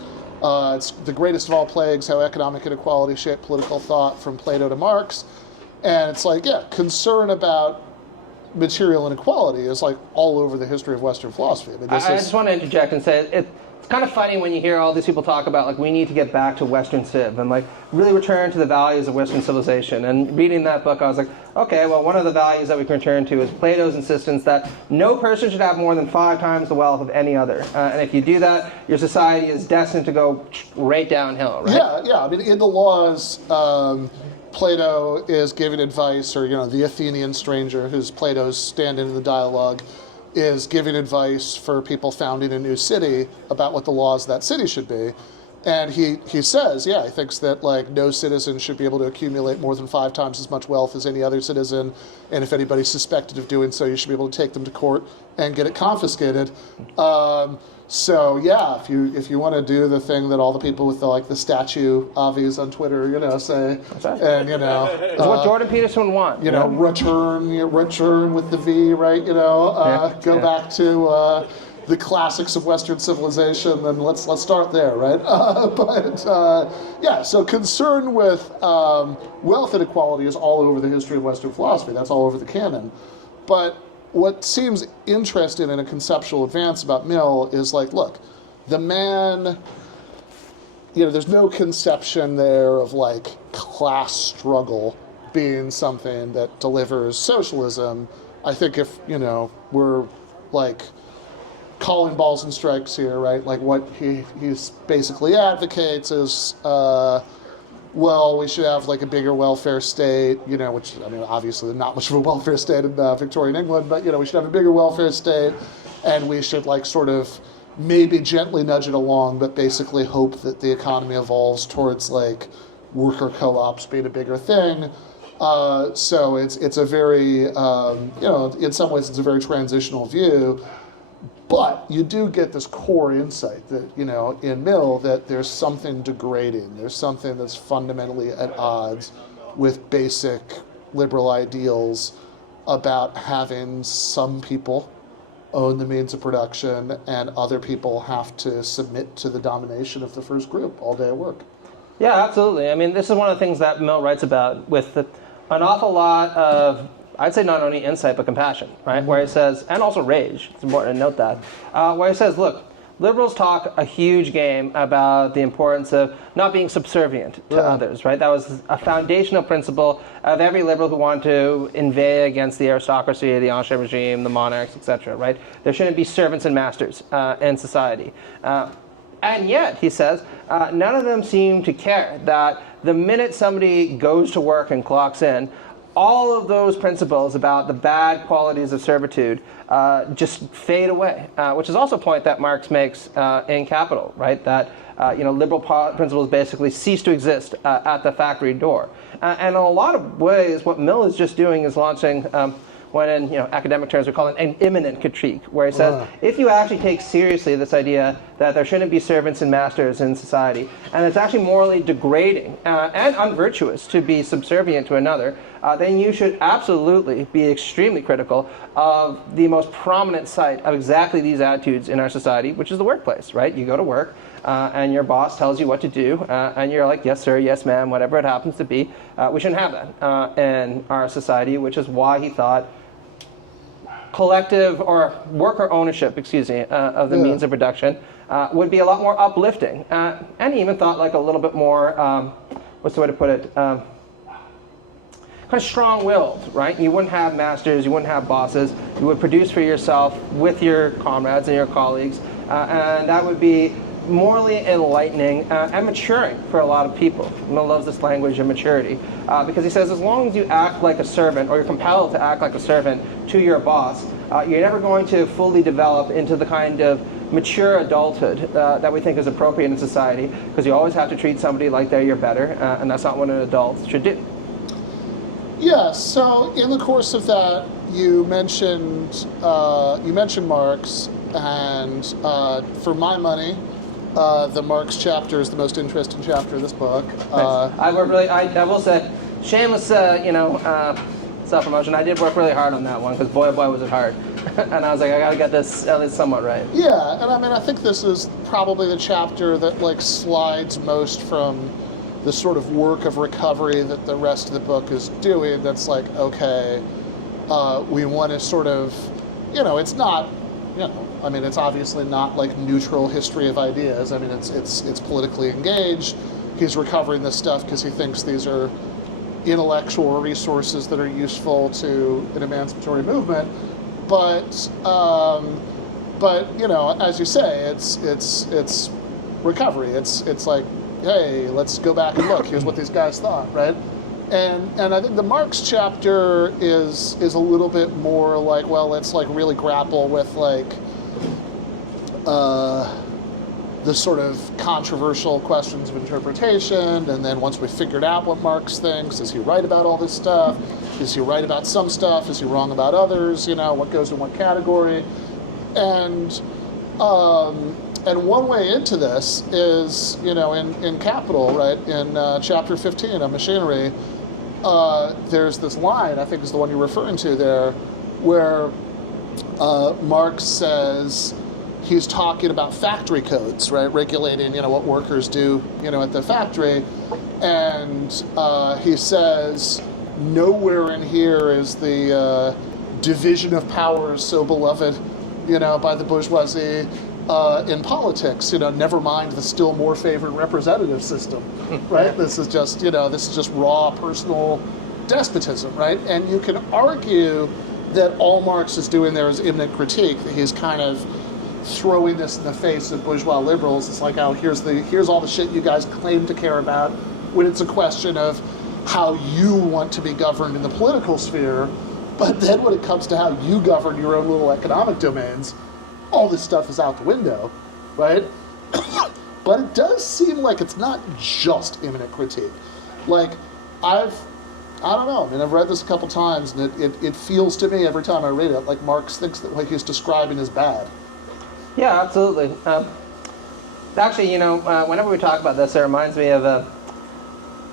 It's The Greatest of All Plagues: How Economic Inequality Shaped Political Thought from Plato to Marx. And it's like, concern about material inequality is like all over the history of Western philosophy. I mean, I just want to interject and say it's kind of funny when you hear all these people talk about, like, we need to get back to Western civ and, like, really return to the values of Western civilization. And reading that book, I was like, okay, well, one of the values that we can return to is Plato's insistence that no person should have more than 5 times the wealth of any other. And if you do that, your society is destined to go right downhill, right? Yeah. I mean, in the Laws, Plato is giving advice, or, the Athenian stranger, who's Plato's stand-in in the dialogue, is giving advice for people founding a new city about what the laws of that city should be. And he says, he thinks that like no citizen should be able to accumulate more than 5 times as much wealth as any other citizen. And if anybody's suspected of doing so, you should be able to take them to court and get it confiscated. So yeah, if you want to do the thing that all the people with the statue obvious on Twitter, say, and it's what Jordan Peterson would want. Return with the V, right? Go back to the classics of Western civilization, then let's start there, right? So concern with wealth inequality is all over the history of Western philosophy. That's all over the canon. But what seems interesting in a conceptual advance about Mill is like, look, the man, there's no conception there of like class struggle being something that delivers socialism. I think if, we're like calling balls and strikes here, right? Like what he's basically advocates is, we should have like a bigger welfare state, which, obviously not much of a welfare state in Victorian England, but, we should have a bigger welfare state, and we should like sort of maybe gently nudge it along, but basically hope that the economy evolves towards like worker co-ops being a bigger thing. So it's a very, in some ways it's a very transitional view. But you do get this core insight that, in Mill, that there's something degrading. There's something that's fundamentally at odds with basic liberal ideals about having some people own the means of production and other people have to submit to the domination of the first group all day at work. Yeah, absolutely. I mean, this is one of the things that Mill writes about with an awful lot of, I'd say not only insight, but compassion, right? Mm-hmm. Where he says, and also rage, it's important to note that, where he says, look, liberals talk a huge game about the importance of not being subservient to others, right? That was a foundational principle of every liberal who wanted to inveigh against the aristocracy, the ancien regime, the monarchs, etc., right? There shouldn't be servants and masters in society. And yet, he says, none of them seem to care that the minute somebody goes to work and clocks in, all of those principles about the bad qualities of servitude just fade away, which is also a point that Marx makes in Capital, right? That liberal principles basically cease to exist at the factory door. And in a lot of ways, what Mill is just doing is launching what in academic terms we call an imminent critique, where he says, if you actually take seriously this idea that there shouldn't be servants and masters in society, and it's actually morally degrading and unvirtuous to be subservient to another, then you should absolutely be extremely critical of the most prominent site of exactly these attitudes in our society, which is the workplace, right? You go to work, and your boss tells you what to do, and you're like, yes, sir, yes, ma'am, whatever it happens to be. We shouldn't have that in our society, which is why he thought collective or worker ownership, of the means of production would be a lot more uplifting. And he even thought like a little bit more, what's the way to put it, kind of strong-willed, right? You wouldn't have masters, you wouldn't have bosses. You would produce for yourself with your comrades and your colleagues, and that would be morally enlightening and maturing for a lot of people. Mill loves this language of maturity because he says as long as you act like a servant or you're compelled to act like a servant to your boss, you're never going to fully develop into the kind of mature adulthood that we think is appropriate in society, because you always have to treat somebody like they're your better, and that's not what an adult should do. Yeah, so in the course of that, you mentioned Marx, and for my money, the Marx chapter is the most interesting chapter of this book. I will say, shameless, self-promotion. I did work really hard on that one because boy, oh boy, was it hard. And I was like, I got to get this at least somewhat right. Yeah, and I mean, I think this is probably the chapter that like slides most from the sort of work of recovery that the rest of the book is doing. That's like, okay, we want to sort of, it's not. I mean, it's obviously not like neutral history of ideas. I mean, it's politically engaged. He's recovering this stuff because he thinks these are intellectual resources that are useful to an emancipatory movement. But as you say, it's recovery. It's like, hey, let's go back and look. Here's what these guys thought, right? And I think the Marx chapter is a little bit more like, well, let's like really grapple with like the sort of controversial questions of interpretation, and then once we figured out what Marx thinks, is he right about all this stuff? Is he right about some stuff? Is he wrong about others? What goes in what category? And one way into this is, in Capital, right, in chapter 15 of Machinery, there's this line, I think is the one you're referring to there, where Marx says, he's talking about factory codes, right, regulating, what workers do, at the factory, and he says, nowhere in here is the division of powers so beloved, by the bourgeoisie in politics, never mind the still more favored representative system, right? This is just raw personal despotism, right? And you can argue that all Marx is doing there is immanent critique, that he's kind of throwing this in the face of bourgeois liberals. It's like, oh, here's all the shit you guys claim to care about, when it's a question of how you want to be governed in the political sphere. But then when it comes to how you govern your own little economic domains, all this stuff is out the window, right? But it does seem like it's not just immanent critique. Like, I don't know, I've read this a couple times, and it feels to me every time I read it like Marx thinks that what he's describing is bad. Yeah, absolutely. Actually, whenever we talk about this, it reminds me of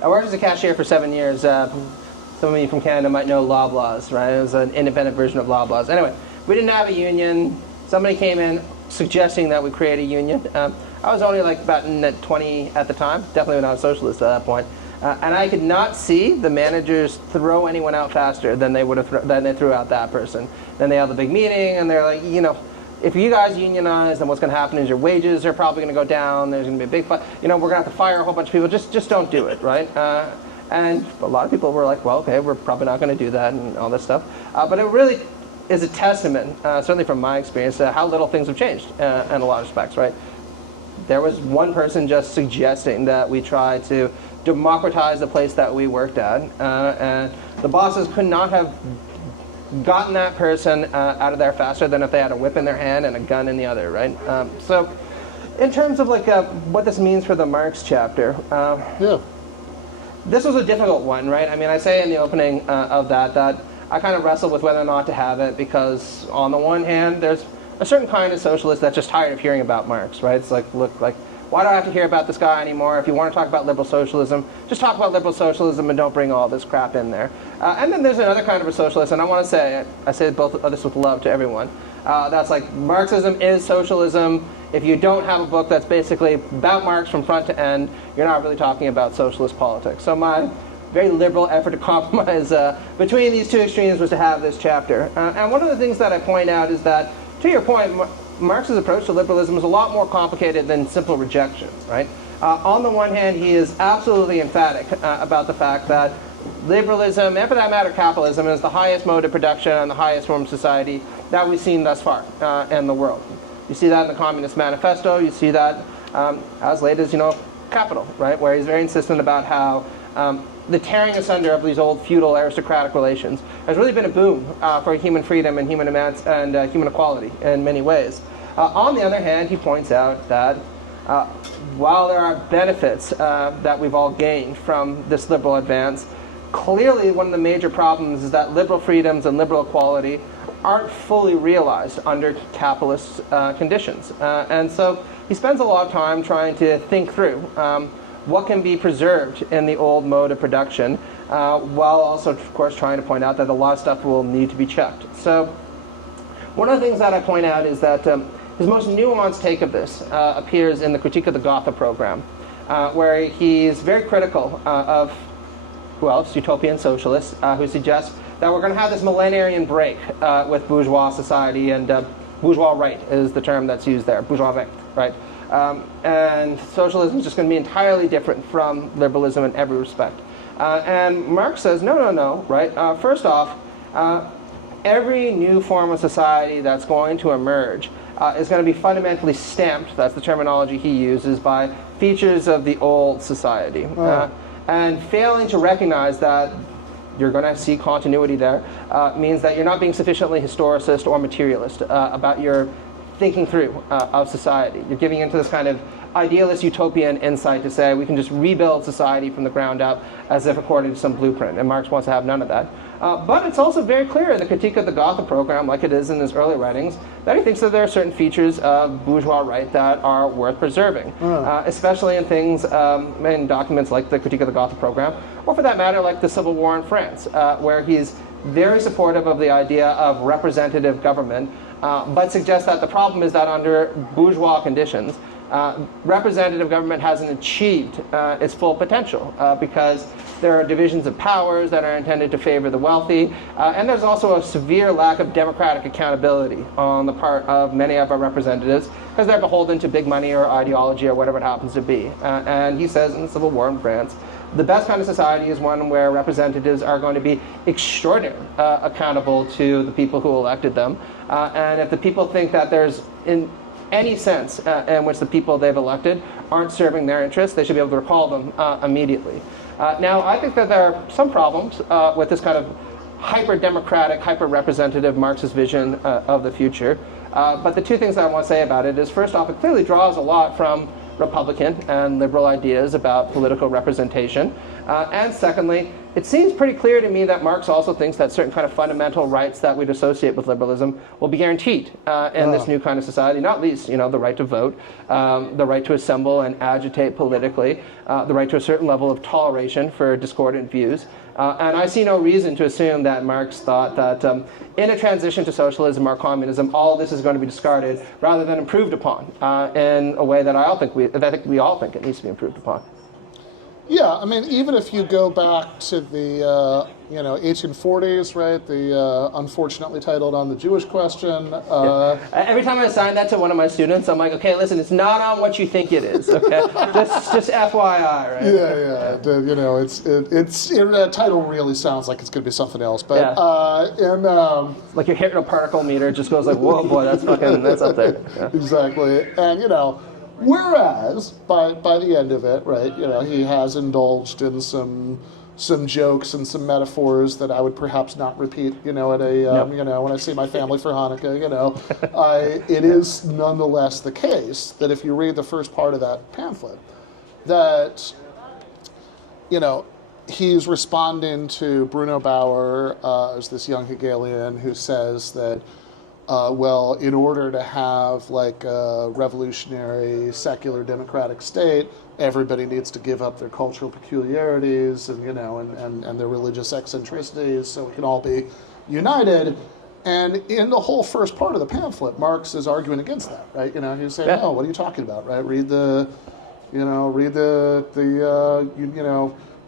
I worked as a cashier for 7 years. Some of you from Canada might know Loblaws, right? It was an independent version of Loblaws. Anyway, we didn't have a union. Somebody came in suggesting that we create a union. I was only like about 20 at the time, definitely not a socialist at that point. And I could not see the managers throw anyone out faster than they threw out that person. Then they held a big meeting, and they're like, if you guys unionize, then what's going to happen is your wages are probably going to go down. There's going to be a big fight. We're going to have to fire a whole bunch of people. Just don't do it, right? And a lot of people were like, well, okay, we're probably not going to do that and all this stuff. But it really is a testament, certainly from my experience, to how little things have changed in a lot of respects, right? There was one person just suggesting that we try to democratize the place that we worked at, and the bosses could not have gotten that person out of there faster than if they had a whip in their hand and a gun in the other, right? So in terms of like what this means for the Marx chapter, this was a difficult one, right? I say in the opening of that I kind of wrestled with whether or not to have it, because on the one hand, there's a certain kind of socialist that's just tired of hearing about Marx, right? It's like, look, like, why do I have to hear about this guy anymore? If you want to talk about liberal socialism, just talk about liberal socialism and don't bring all this crap in there. And then there's another kind of a socialist, and I want to say, I say both of this with love to everyone, that's like, Marxism is socialism. If you don't have a book that's basically about Marx from front to end, you're not really talking about socialist politics. So my very liberal effort to compromise between these two extremes was to have this chapter. And one of the things that I point out is that, to your point, Marx's approach to liberalism is a lot more complicated than simple rejection, right? On the one hand, he is absolutely emphatic about the fact that liberalism, and for that matter capitalism, is the highest mode of production and the highest form of society that we've seen thus far in the world. You see that in the Communist Manifesto. You see that as late as, Capital, right? Where he's very insistent about how the tearing asunder of these old feudal aristocratic relations has really been a boom for human freedom and human equality in many ways. On the other hand, he points out that while there are benefits that we've all gained from this liberal advance, clearly one of the major problems is that liberal freedoms and liberal equality aren't fully realized under capitalist conditions. And so he spends a lot of time trying to think through what can be preserved in the old mode of production, while also, of course, trying to point out that a lot of stuff will need to be checked. So one of the things that I point out is that his most nuanced take of this appears in the Critique of the Gotha program, where he's very critical of, who else? Utopian socialists, who suggest that we're going to have this millenarian break with bourgeois society, and bourgeois right is the term that's used there, bourgeois right? And socialism is just going to be entirely different from liberalism in every respect. And Marx says, no, right? First off, every new form of society that's going to emerge is going to be fundamentally stamped, that's the terminology he uses, by features of the old society. And failing to recognize that you're going to see continuity there means that you're not being sufficiently historicist or materialist about your thinking through of society. You're giving into this kind of idealist utopian insight to say we can just rebuild society from the ground up as if according to some blueprint, and Marx wants to have none of that. But it's also very clear in the critique of the Gotha program, like it is in his early writings, that he thinks that there are certain features of bourgeois right that are worth preserving, especially in things, in documents like the critique of the Gotha program, or for that matter, like the Civil War in France, where he's very supportive of the idea of representative government, but suggests that the problem is that under bourgeois conditions, representative government hasn't achieved its full potential because there are divisions of powers that are intended to favor the wealthy, and there's also a severe lack of democratic accountability on the part of many of our representatives because they're beholden to big money or ideology or whatever it happens to be. And he says in the Civil War in France, the best kind of society is one where representatives are going to be extraordinarily accountable to the people who elected them. And if the people think that there's in any sense in which the people they've elected aren't serving their interests, they should be able to recall them immediately. Now, I think that there are some problems with this kind of hyper-democratic, hyper-representative Marxist vision of the future. But the two things that I want to say about it is, first off, it clearly draws a lot from Republican and liberal ideas about political representation. And secondly, it seems pretty clear to me that Marx also thinks that certain kind of fundamental rights that we'd associate with liberalism will be guaranteed in this new kind of society, not least, the right to vote, the right to assemble and agitate politically, the right to a certain level of toleration for discordant views. And I see no reason to assume that Marx thought that in a transition to socialism or communism, all this is going to be discarded rather than improved upon in a way that I think we all think it needs to be improved upon. Yeah, I mean, even if you go back to the 1840s, right? The unfortunately titled "On the Jewish Question." Every time I assign that to one of my students, I'm like, okay, listen, it's not on what you think it is. Okay, just FYI, right? Yeah. It's the title really sounds like it's going to be something else, but like your particle meter just goes like, whoa, boy, that's up there. Yeah. Exactly, and whereas by the end of it, right, he has indulged in some jokes and some metaphors that I would perhaps not repeat, at a when I see my family for Hanukkah, it is nonetheless the case that if you read the first part of that pamphlet, that he's responding to Bruno Bauer as this young Hegelian who says that in order to have like a revolutionary, secular, democratic state, everybody needs to give up their cultural peculiarities and and their religious eccentricities, so we can all be united. And in the whole first part of the pamphlet, Marx is arguing against that, right? He's saying, "No, what are you talking about, right? Read the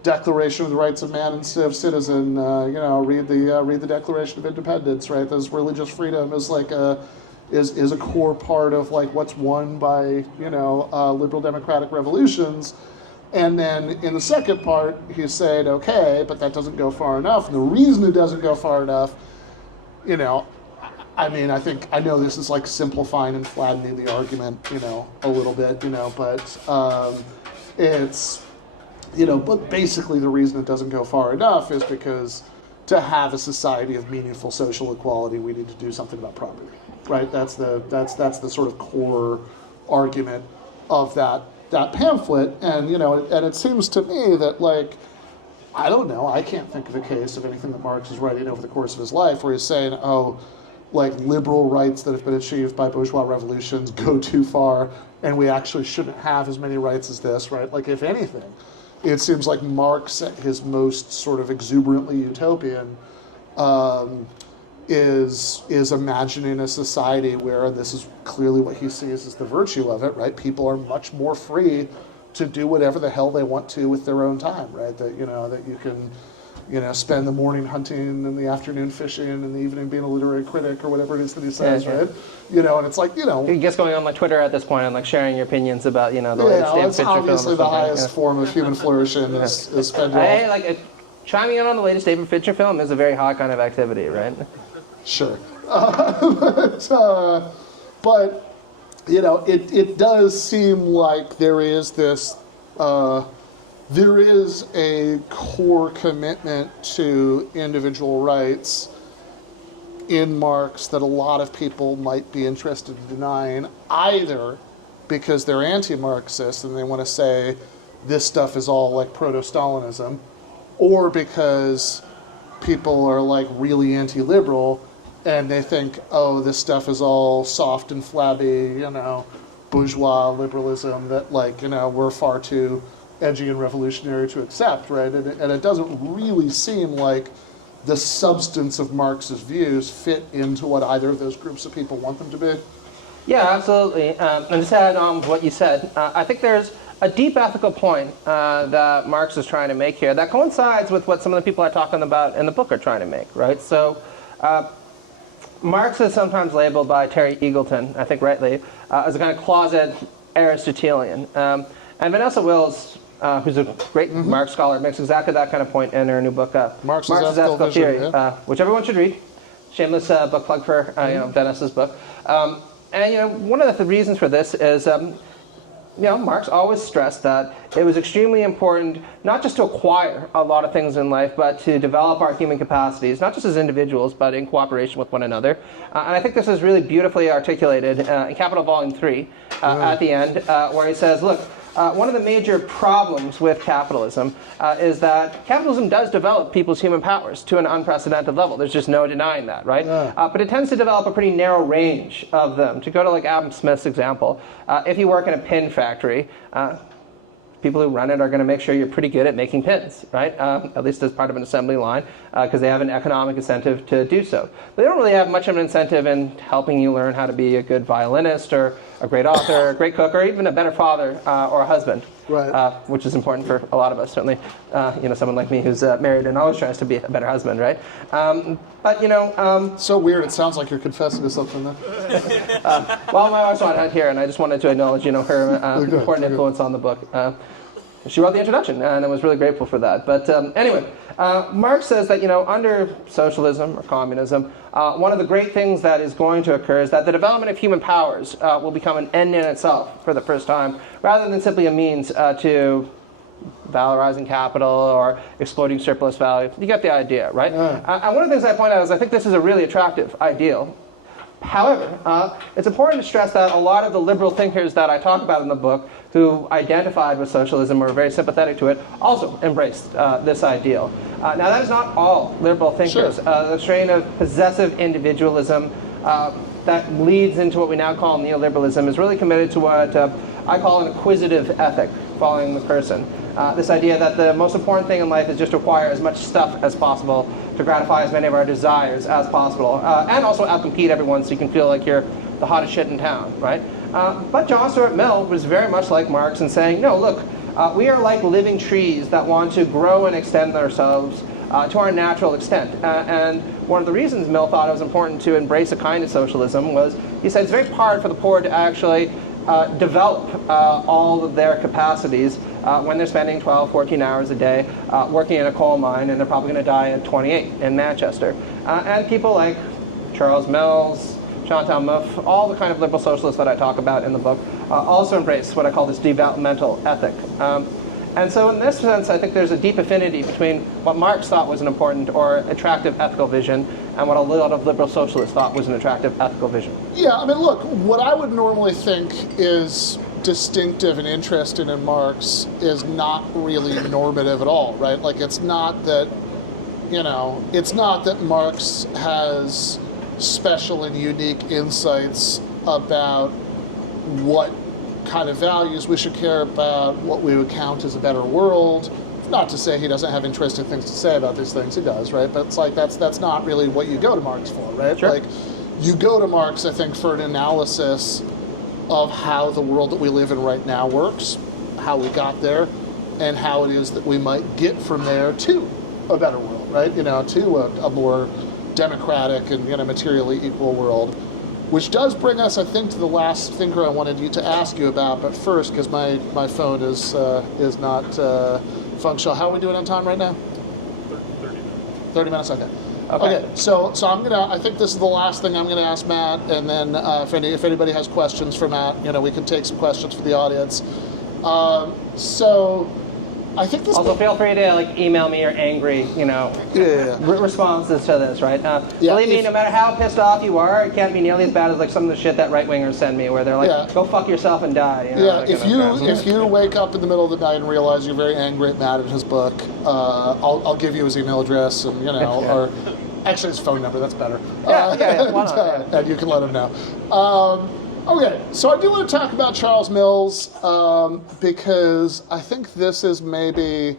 Declaration of the Rights of Man and Citizen. Read the Declaration of Independence. Right, this religious freedom is like is a core part of like what's won by liberal democratic revolutions." And then in the second part, he's saying, "Okay, but that doesn't go far enough. And the reason it doesn't go far enough, I know this is like simplifying and flattening the argument, a little bit, but it's." But basically the reason it doesn't go far enough is because to have a society of meaningful social equality, we need to do something about property, right? That's the sort of core argument of that pamphlet, and and it seems to me that I don't know, I can't think of a case of anything that Marx is writing over the course of his life where he's saying, liberal rights that have been achieved by bourgeois revolutions go too far, and we actually shouldn't have as many rights as this, right? If anything, it seems like Marx, at his most sort of exuberantly utopian, is imagining a society where, and this is clearly what he sees as the virtue of it, right? People are much more free to do whatever the hell they want to with their own time, right? That that you can, spend the morning hunting and the afternoon fishing and the evening being a literary critic or whatever it is that he says, right? And it's He gets going on Twitter at this point and sharing your opinions about, the latest David Fincher film. Obviously the highest form of human flourishing is spending. Hey, chiming in on the latest David Fincher film is a very high kind of activity, right? Sure. But it does seem like there is this there is a core commitment to individual rights in Marx that a lot of people might be interested in denying, either because they're anti-Marxist and they want to say this stuff is all like proto-Stalinism, or because people are like really anti-liberal and they think, oh, this stuff is all soft and flabby, bourgeois liberalism that we're far too edgy and revolutionary to accept, right? And it doesn't really seem like the substance of Marx's views fit into what either of those groups of people want them to be. Yeah, absolutely. And just to add on what you said, I think there's a deep ethical point that Marx is trying to make here that coincides with what some of the people are talking about in the book are trying to make, right? So Marx is sometimes labeled by Terry Eagleton, I think rightly, as a kind of closet Aristotelian. And Vanessa Wills, who's a great Marx scholar, makes exactly that kind of point in her new book, Marx's Ethical Theory, which everyone should read. Shameless book plug for Vanessa's book. And one of the reasons for this is, Marx always stressed that it was extremely important not just to acquire a lot of things in life, but to develop our human capacities, not just as individuals, but in cooperation with one another. And I think this is really beautifully articulated in Capital Volume 3 at the end, where he says, look, one of the major problems with capitalism is that capitalism does develop people's human powers to an unprecedented level. There's just no denying that, right? But it tends to develop a pretty narrow range of them. To go to like Adam Smith's example, if you work in a pin factory, people who run it are going to make sure you're pretty good at making pins, right? At least as part of an assembly line, because they have an economic incentive to do so. They don't really have much of an incentive in helping you learn how to be a good violinist or a great author, a great cook, or even a better father or a husband, right? Which is important for a lot of us, certainly. Someone like me who's married and always tries to be a better husband, right? So weird. It sounds like you're confessing to something there. Well, my wife's not here, and I just wanted to acknowledge, her important influence on the book. She wrote the introduction, and I was really grateful for that. But anyway, Marx says that, under socialism or communism, one of the great things that is going to occur is that the development of human powers will become an end in itself for the first time, rather than simply a means to valorizing capital or exploiting surplus value. You get the idea, right? And one of the things I point out is I think this is a really attractive ideal. However, it's important to stress that a lot of the liberal thinkers that I talk about in the book who identified with socialism or were very sympathetic to it also embraced this ideal. Now, that is not all liberal thinkers. Sure. The strain of possessive individualism that leads into what we now call neoliberalism is really committed to what I call an acquisitive ethic, following the person. This idea that the most important thing in life is just to acquire as much stuff as possible to gratify as many of our desires as possible, and also outcompete everyone so you can feel like you're the hottest shit in town, right? But John Stuart Mill was very much like Marx in saying, no, look, we are like living trees that want to grow and extend ourselves to our natural extent. And one of the reasons Mill thought it was important to embrace a kind of socialism was, he said, it's very hard for the poor to actually develop all of their capacities when they're spending 12, 14 hours a day working in a coal mine, and they're probably going to die at 28 in Manchester. And people like Charles Mills, Chantal Mouffe, all the kind of liberal socialists that I talk about in the book also embrace what I call this developmental ethic. And so in this sense, I think there's a deep affinity between what Marx thought was an important or attractive ethical vision and what a lot of liberal socialists thought was an attractive ethical vision. Yeah, I mean, look, what I would normally think is distinctive and interesting in Marx is not really normative at all, right? Like, it's not that, it's not that Marx has special and unique insights about what kind of values we should care about, what we would count as a better world. Not to say he doesn't have interesting things to say about these things, he does, right? But it's like that's not really what you go to Marx for, right? Sure. Like, you go to Marx, I think, for an analysis of how the world that we live in right now works, how we got there, and how it is that we might get from there to a better world, right? To a more democratic and materially equal world. Which does bring us, I think, to the last thinker I wanted you to ask you about. But first, because my phone is not functional. How are we doing on time right now? 30 minutes. 30 minutes, okay. So I think this is the last thing I'm gonna ask Matt, and then if anybody has questions for Matt, we can take some questions for the audience. So I think this. Also, feel free to email me your angry, responses to this, right? Believe me, no matter how pissed off you are, it can't be nearly as bad as some of the shit that right wingers send me, where they're like, "Go fuck yourself and die." If you wake up in the middle of the night and realize you're very angry at Matt and his book, I'll give you his email address and or actually his phone number. That's better. Why not? And you can let him know. Okay, so I do want to talk about Charles Mills because I think this is maybe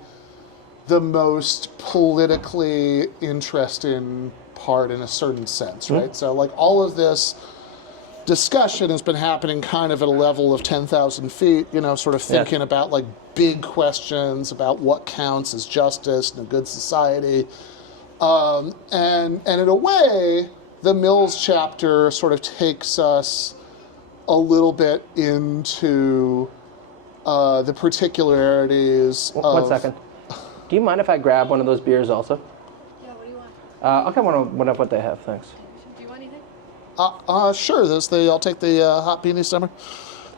the most politically interesting part in a certain sense, right? So all of this discussion has been happening kind of at a level of 10,000 feet, sort of thinking about big questions about what counts as justice in a good society. And in a way, the Mills chapter sort of takes us a little bit into the particularities of... One second. Do you mind if I grab one of those beers also? Yeah, what do you want? I'll get one of what they have, thanks. Do you want anything? Sure, I'll take the hot beanie summer.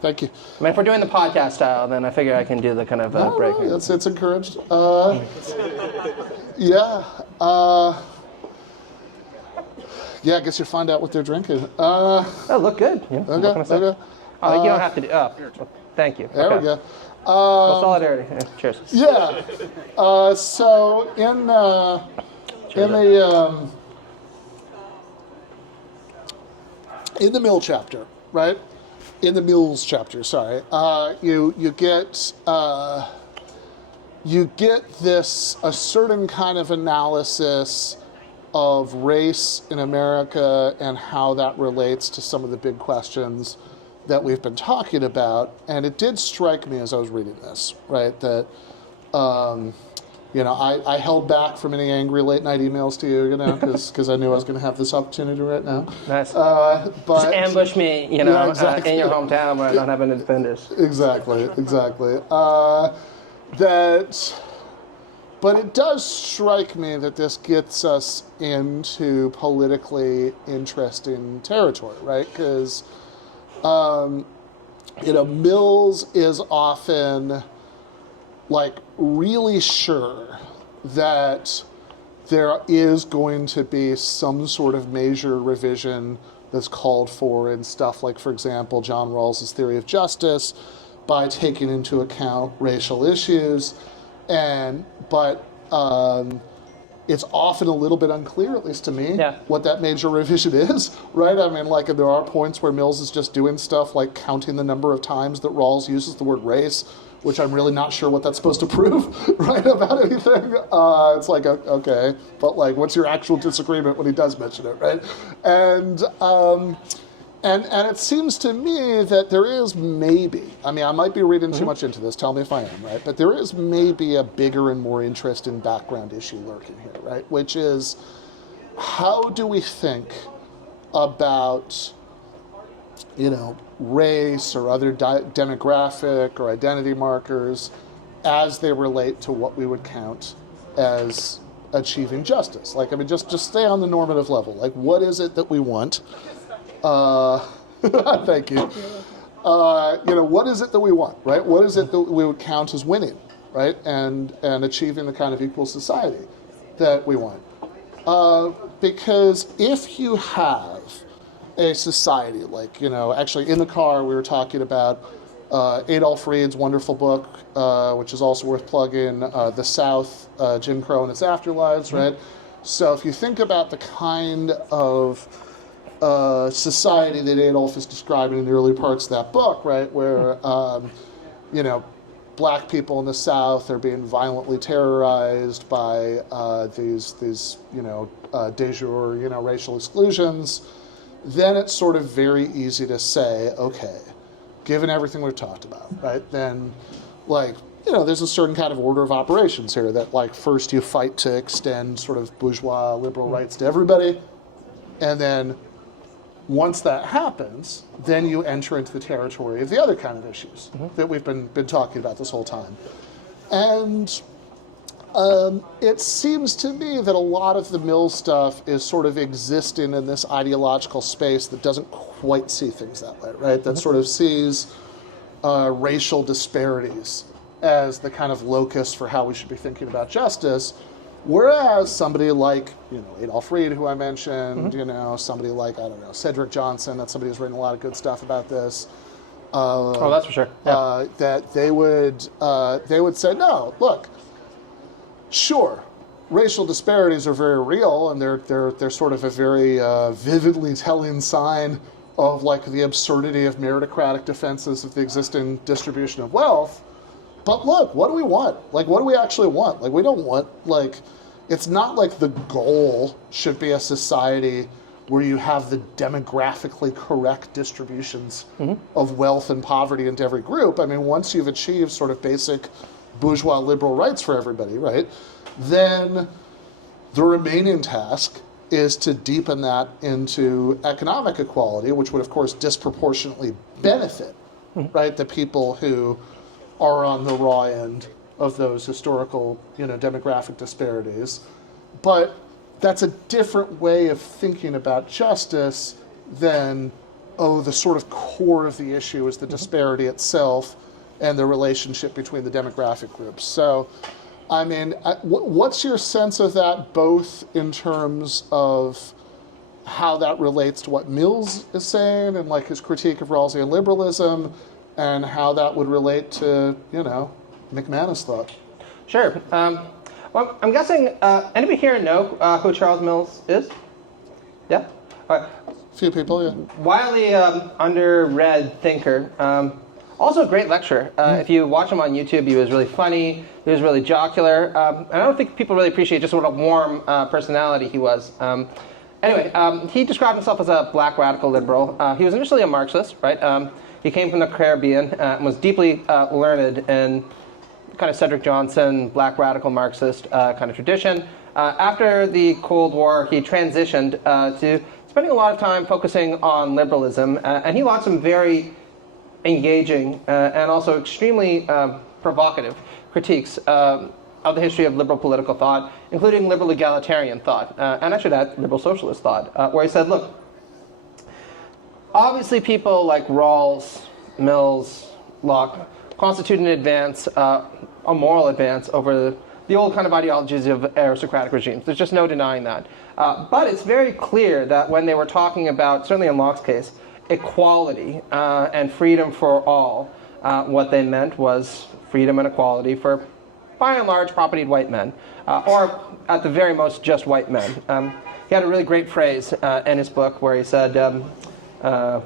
Thank you. I mean, if we're doing the podcast style, then I figure I can do the kind of break. It's encouraged. I guess you'll find out what they're drinking. Oh, look good. Yeah, okay. Oh, you don't have to do. Oh, thank you. There we go. Well, solidarity. Yeah, cheers. Yeah. So in the Mill chapter, right? In the Mills chapter, sorry. You get a certain kind of analysis of race in America and how that relates to some of the big questions that we've been talking about. And it did strike me as I was reading this, right, that, I held back from any angry late night emails to you, because I knew I was going to have this opportunity right now. Nice. But just ambush me, exactly. In your hometown where I don't have any defenders. Exactly. But it does strike me that this gets us into politically interesting territory, right? Because, Mills is often, really sure that there is going to be some sort of major revision that's called for in stuff like, for example, John Rawls' theory of justice by taking into account racial issues. But it's often a little bit unclear, at least to me, what that major revision is, right? I mean, and there are points where Mills is just doing stuff like counting the number of times that Rawls uses the word race, which I'm really not sure what that's supposed to prove, right, about anything. It's okay, but what's your actual disagreement when he does mention it, right? And it seems to me that there is maybe, I might be reading too much into this, tell me if I am, right? But there is maybe a bigger and more interesting background issue lurking here, right? Which is, how do we think about, race or other demographic or identity markers as they relate to what we would count as achieving justice? Just stay on the normative level. What is it that we want? Thank you. What is it that we want, right? What is it that we would count as winning, right? And achieving the kind of equal society that we want. Because if you have a society actually in the car we were talking about Adolph Reed's wonderful book, which is also worth plugging, The South, Jim Crow and Its Afterlives, right? So if you think about the kind of society that Adolf is describing in the early parts of that book, right, where black people in the South are being violently terrorized by these de jure racial exclusions, then it's sort of very easy to say, okay, given everything we've talked about, right, then there's a certain kind of order of operations here that first you fight to extend sort of bourgeois liberal rights to everybody, and then once that happens, then you enter into the territory of the other kind of issues that we've been talking about this whole time. And it seems to me that a lot of the Mill stuff is sort of existing in this ideological space that doesn't quite see things that way, right? That sort of sees racial disparities as the kind of locus for how we should be thinking about justice. Whereas somebody like, Adolph Reed, who I mentioned, somebody like, I don't know, Cedric Johnson, that's somebody who's written a lot of good stuff about this. That's for sure. Yeah. That they would say, no, look, sure, racial disparities are very real, and they're sort of a very vividly telling sign of like the absurdity of meritocratic defenses of the existing distribution of wealth. But look, what do we want? Like, what do we actually want? Like, we don't want, like, it's not like the goal should be a society where you have the demographically correct distributions of wealth and poverty into every group. I mean, once you've achieved sort of basic bourgeois liberal rights for everybody, right, then the remaining task is to deepen that into economic equality, which would, of course, disproportionately benefit, right, the people who are on the raw end of those historical, demographic disparities. But that's a different way of thinking about justice than, the sort of core of the issue is the disparity itself and the relationship between the demographic groups. So, I mean, what's your sense of that, both in terms of how that relates to what Mills is saying and like his critique of Rawlsian liberalism, and how that would relate to, McManus thought? Sure. Well, I'm guessing, anybody here know who Charles Mills is? Yeah? All right. A few people, yeah. Widely underread thinker. Also a great lecturer. If you watch him on YouTube, he was really funny. He was really jocular. And I don't think people really appreciate just what a warm personality he was. Anyway, he described himself as a black radical liberal. He was initially a Marxist, right? He came from the Caribbean and was deeply learned in kind of Cedric Johnson, black radical Marxist kind of tradition. After the Cold War, he transitioned to spending a lot of time focusing on liberalism, and he launched some very engaging and also extremely provocative critiques of the history of liberal political thought, including liberal egalitarian thought, and I should add liberal socialist thought, where he said, look, obviously people like Rawls, Mills, Locke constitute an advance, a moral advance over the old kind of ideologies of aristocratic regimes. There's just no denying that. But it's very clear that when they were talking about, certainly in Locke's case, equality and freedom for all, what they meant was freedom and equality for, by and large, propertied white men, or at the very most, just white men. He had a really great phrase in his book where he said, The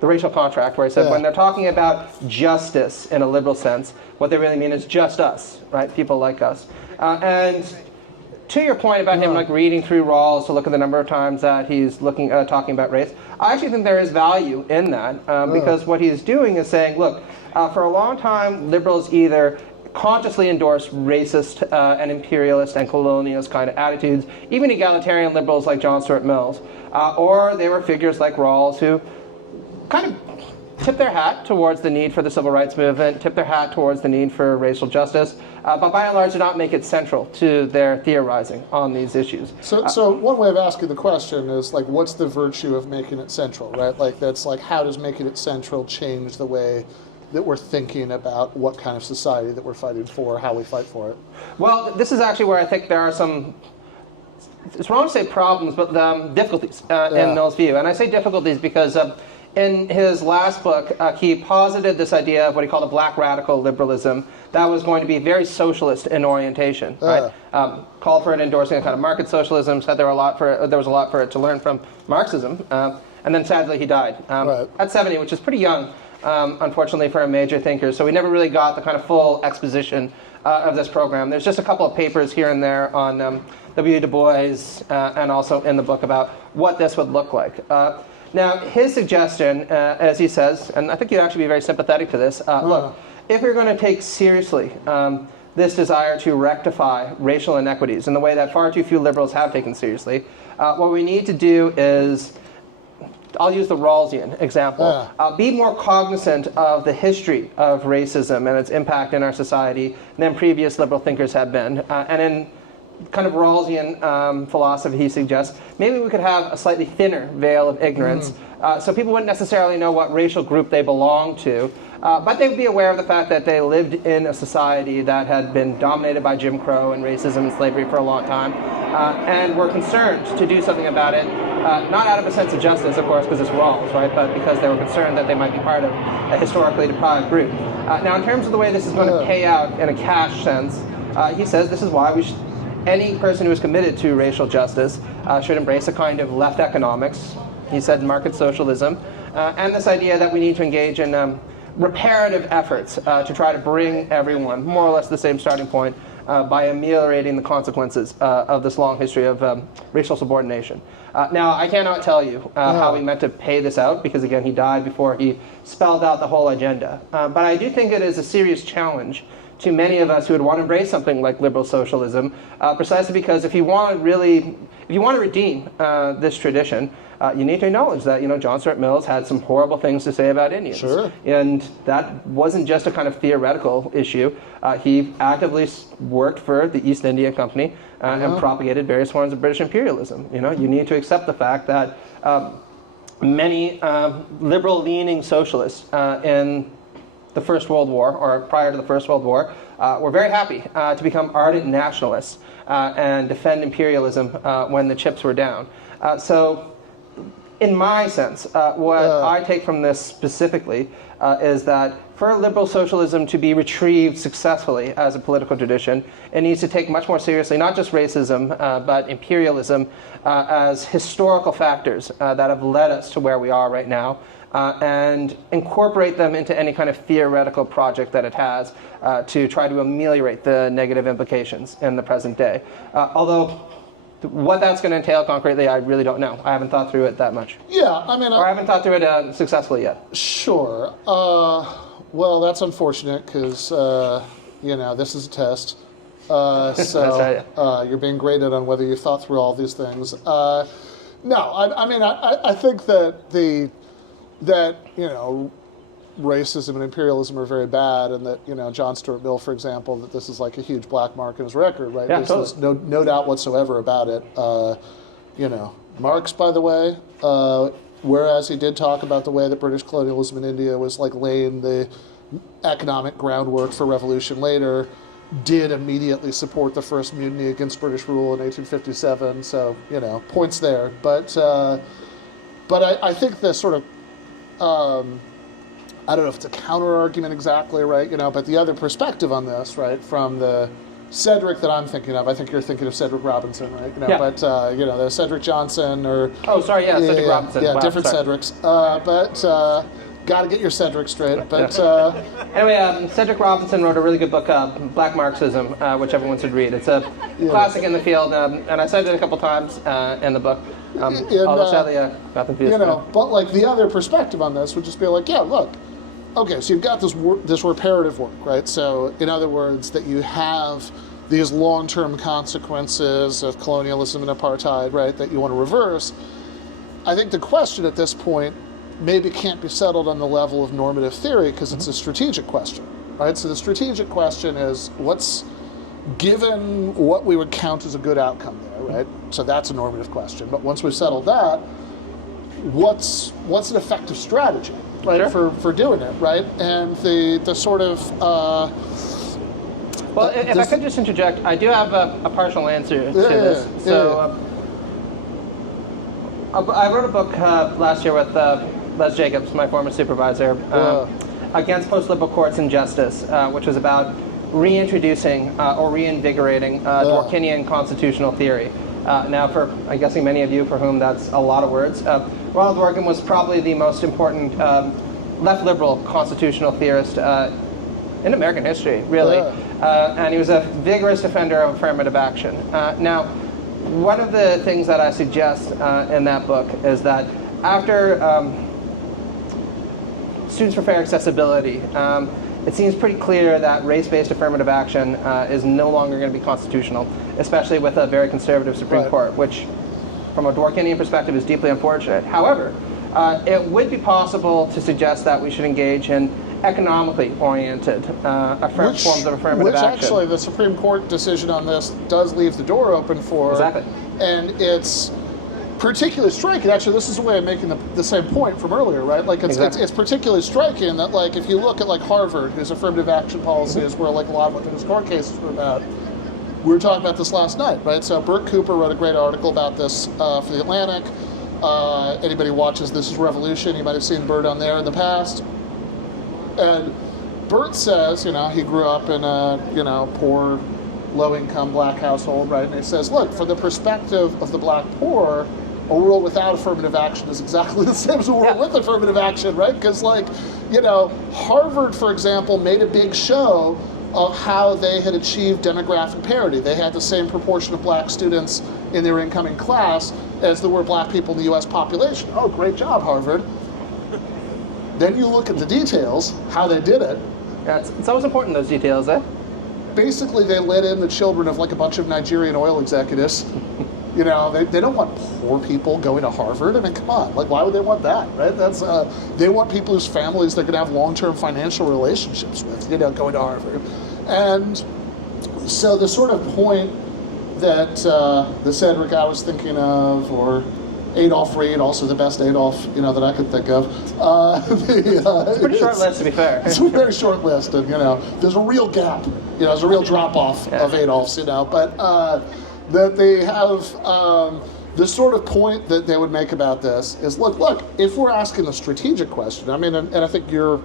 Racial Contract, where he said when they're talking about justice in a liberal sense, what they really mean is just us, right? People like us. And to your point about him like reading through Rawls to look at the number of times that he's talking about race, I actually think there is value in that because what he's doing is saying, look, for a long time, liberals either consciously endorsed racist and imperialist and colonialist kind of attitudes, even egalitarian liberals like John Stuart Mill, or they were figures like Rawls who kind of tip their hat towards the need for the civil rights movement, tip their hat towards the need for racial justice, but by and large did not make it central to their theorizing on these issues. So one way of asking the question is, like, what's the virtue of making it central, right? Like, that's like, how does making it central change the way that we're thinking about what kind of society that we're fighting for, how we fight for it? Well, this is actually where I think there are some, it's wrong to say problems, but difficulties in Mill's view. And I say difficulties because in his last book, he posited this idea of what he called a black radical liberalism that was going to be very socialist in orientation. Right? Called for it endorsing a kind of market socialism, said there was a lot for it to learn from Marxism, and then sadly he died at 70, which is pretty young, unfortunately, for a major thinker. So we never really got the kind of full exposition of this program. There's just a couple of papers here and there on W. Du Bois and also in the book about what this would look like. Now, his suggestion, as he says, and I think you'd actually be very sympathetic to this, look, if we're going to take seriously this desire to rectify racial inequities in the way that far too few liberals have taken seriously, what we need to do is, I'll use the Rawlsian example, be more cognizant of the history of racism and its impact in our society than previous liberal thinkers have been. And in kind of Rawlsian philosophy, he suggests, maybe we could have a slightly thinner veil of ignorance so people wouldn't necessarily know what racial group they belong to, But they would be aware of the fact that they lived in a society that had been dominated by Jim Crow and racism and slavery for a long time, and were concerned to do something about it, not out of a sense of justice, of course, because it's Rawls, right, but because they were concerned that they might be part of a historically deprived group. Now, in terms of the way this is going to pay out in a cash sense, he says this is why any person who is committed to racial justice should embrace a kind of left economics, he said market socialism, and this idea that we need to engage in reparative efforts to try to bring everyone more or less the same starting point by ameliorating the consequences of this long history of racial subordination. Now, I cannot tell you how he meant to pay this out, because again, he died before he spelled out the whole agenda. But I do think it is a serious challenge to many of us who would want to embrace something like liberal socialism, precisely because if you want to redeem this tradition, you need to acknowledge that John Stuart Mill had some horrible things to say about Indians. Sure. And that wasn't just a kind of theoretical issue. He actively worked for the East India Company and propagated various forms of British imperialism. You need to accept the fact that many liberal-leaning socialists in the First World War, or prior to the First World War, were very happy to become ardent nationalists and defend imperialism when the chips were down. So, in my sense, what I take from this specifically is that for liberal socialism to be retrieved successfully as a political tradition, it needs to take much more seriously not just racism, but imperialism as historical factors that have led us to where we are right now, and incorporate them into any kind of theoretical project that it has to try to ameliorate the negative implications in the present day. Although what that's going to entail concretely, I really don't know. I haven't thought through it that much. Yeah, I mean... Or I haven't thought through it successfully yet. Sure. Well, that's unfortunate because, this is a test. So That's right. You're being graded on whether you thought through all these things. No, I think that racism and imperialism are very bad, and that John Stuart Mill, for example, that this is like a huge black mark in his record, right? Yeah, There's no doubt whatsoever about it. Marx, by the way, whereas he did talk about the way that British colonialism in India was like laying the economic groundwork for revolution later, did immediately support the first mutiny against British rule in 1857. So points there, but I think the sort of I don't know if it's a counter-argument exactly, right? But the other perspective on this, right, from the Cedric that I'm thinking of, I think you're thinking of Cedric Robinson, right? Yeah. But, the Cedric Johnson or... Oh, sorry, Cedric Robinson. Yeah, wow, different sorry. Cedrics. Got to get your Cedric straight. But Anyway, Cedric Robinson wrote a really good book, Black Marxism, which everyone should read. It's a classic in the field, and I said it a couple times in the book. Although sadly, got confused. But like the other perspective on this would just be like, yeah, look, okay, so you've got this reparative work, right? So in other words, that you have these long-term consequences of colonialism and apartheid, right, that you want to reverse. I think the question at this point maybe can't be settled on the level of normative theory because it's a strategic question, right? So the strategic question is what's given what we would count as a good outcome there, right? So that's a normative question. But once we've settled that, what's an effective strategy, right, Sure. for doing it, right? And the sort of well, if I could just interject, I do have a partial answer to this. So I wrote a book last year with Les Jacobs, my former supervisor, against post-liberal courts and justice, which was about reintroducing or reinvigorating Dworkinian constitutional theory. Now, for I'm guessing many of you for whom that's a lot of words, Ronald Dworkin was probably the most important left liberal constitutional theorist in American history, really. And he was a vigorous defender of affirmative action. Now, one of the things that I suggest in that book is that after Students for Fair Accessibility, it seems pretty clear that race-based affirmative action is no longer going to be constitutional, especially with a very conservative Supreme Court, which, from a Dworkinian perspective, is deeply unfortunate. However, it would be possible to suggest that we should engage in economically oriented forms of affirmative action. Which actually, the Supreme Court decision on this does leave the door open for. Exactly. And it's particularly striking. Actually, this is a way of making the same point from earlier, right? Like it's particularly striking that like if you look at like Harvard, whose affirmative action policy is where like a lot of what the court cases were about. We were talking about this last night, right? So Bert Cooper wrote a great article about this for the Atlantic. Anybody watches This Is Revolution, you might have seen Bert on there in the past. And Bert says, he grew up in a, poor, low-income black household, right? And he says, look, from the perspective of the black poor, a world without affirmative action is exactly the same as a world with affirmative action, right? Because, Harvard, for example, made a big show of how they had achieved demographic parity. They had the same proportion of black students in their incoming class as there were black people in the U.S. population. Oh, great job, Harvard. Then you look at the details, how they did it. Yeah, it's always important, those details, eh? Basically, they let in the children of like a bunch of Nigerian oil executives. They don't want poor people going to Harvard. I mean, come on, like why would they want that, right? That's they want people whose families they're going to have long-term financial relationships with, going to Harvard. And so the sort of point that the Cedric I was thinking of, or Adolf Reed, also the best Adolf, that I could think of. It's a pretty short list, to be fair. It's a very short list, and there's a real gap. There's a real drop-off of Adolfs, but that they have the sort of point that they would make about this is, look, if we're asking a strategic question, I mean, and I think your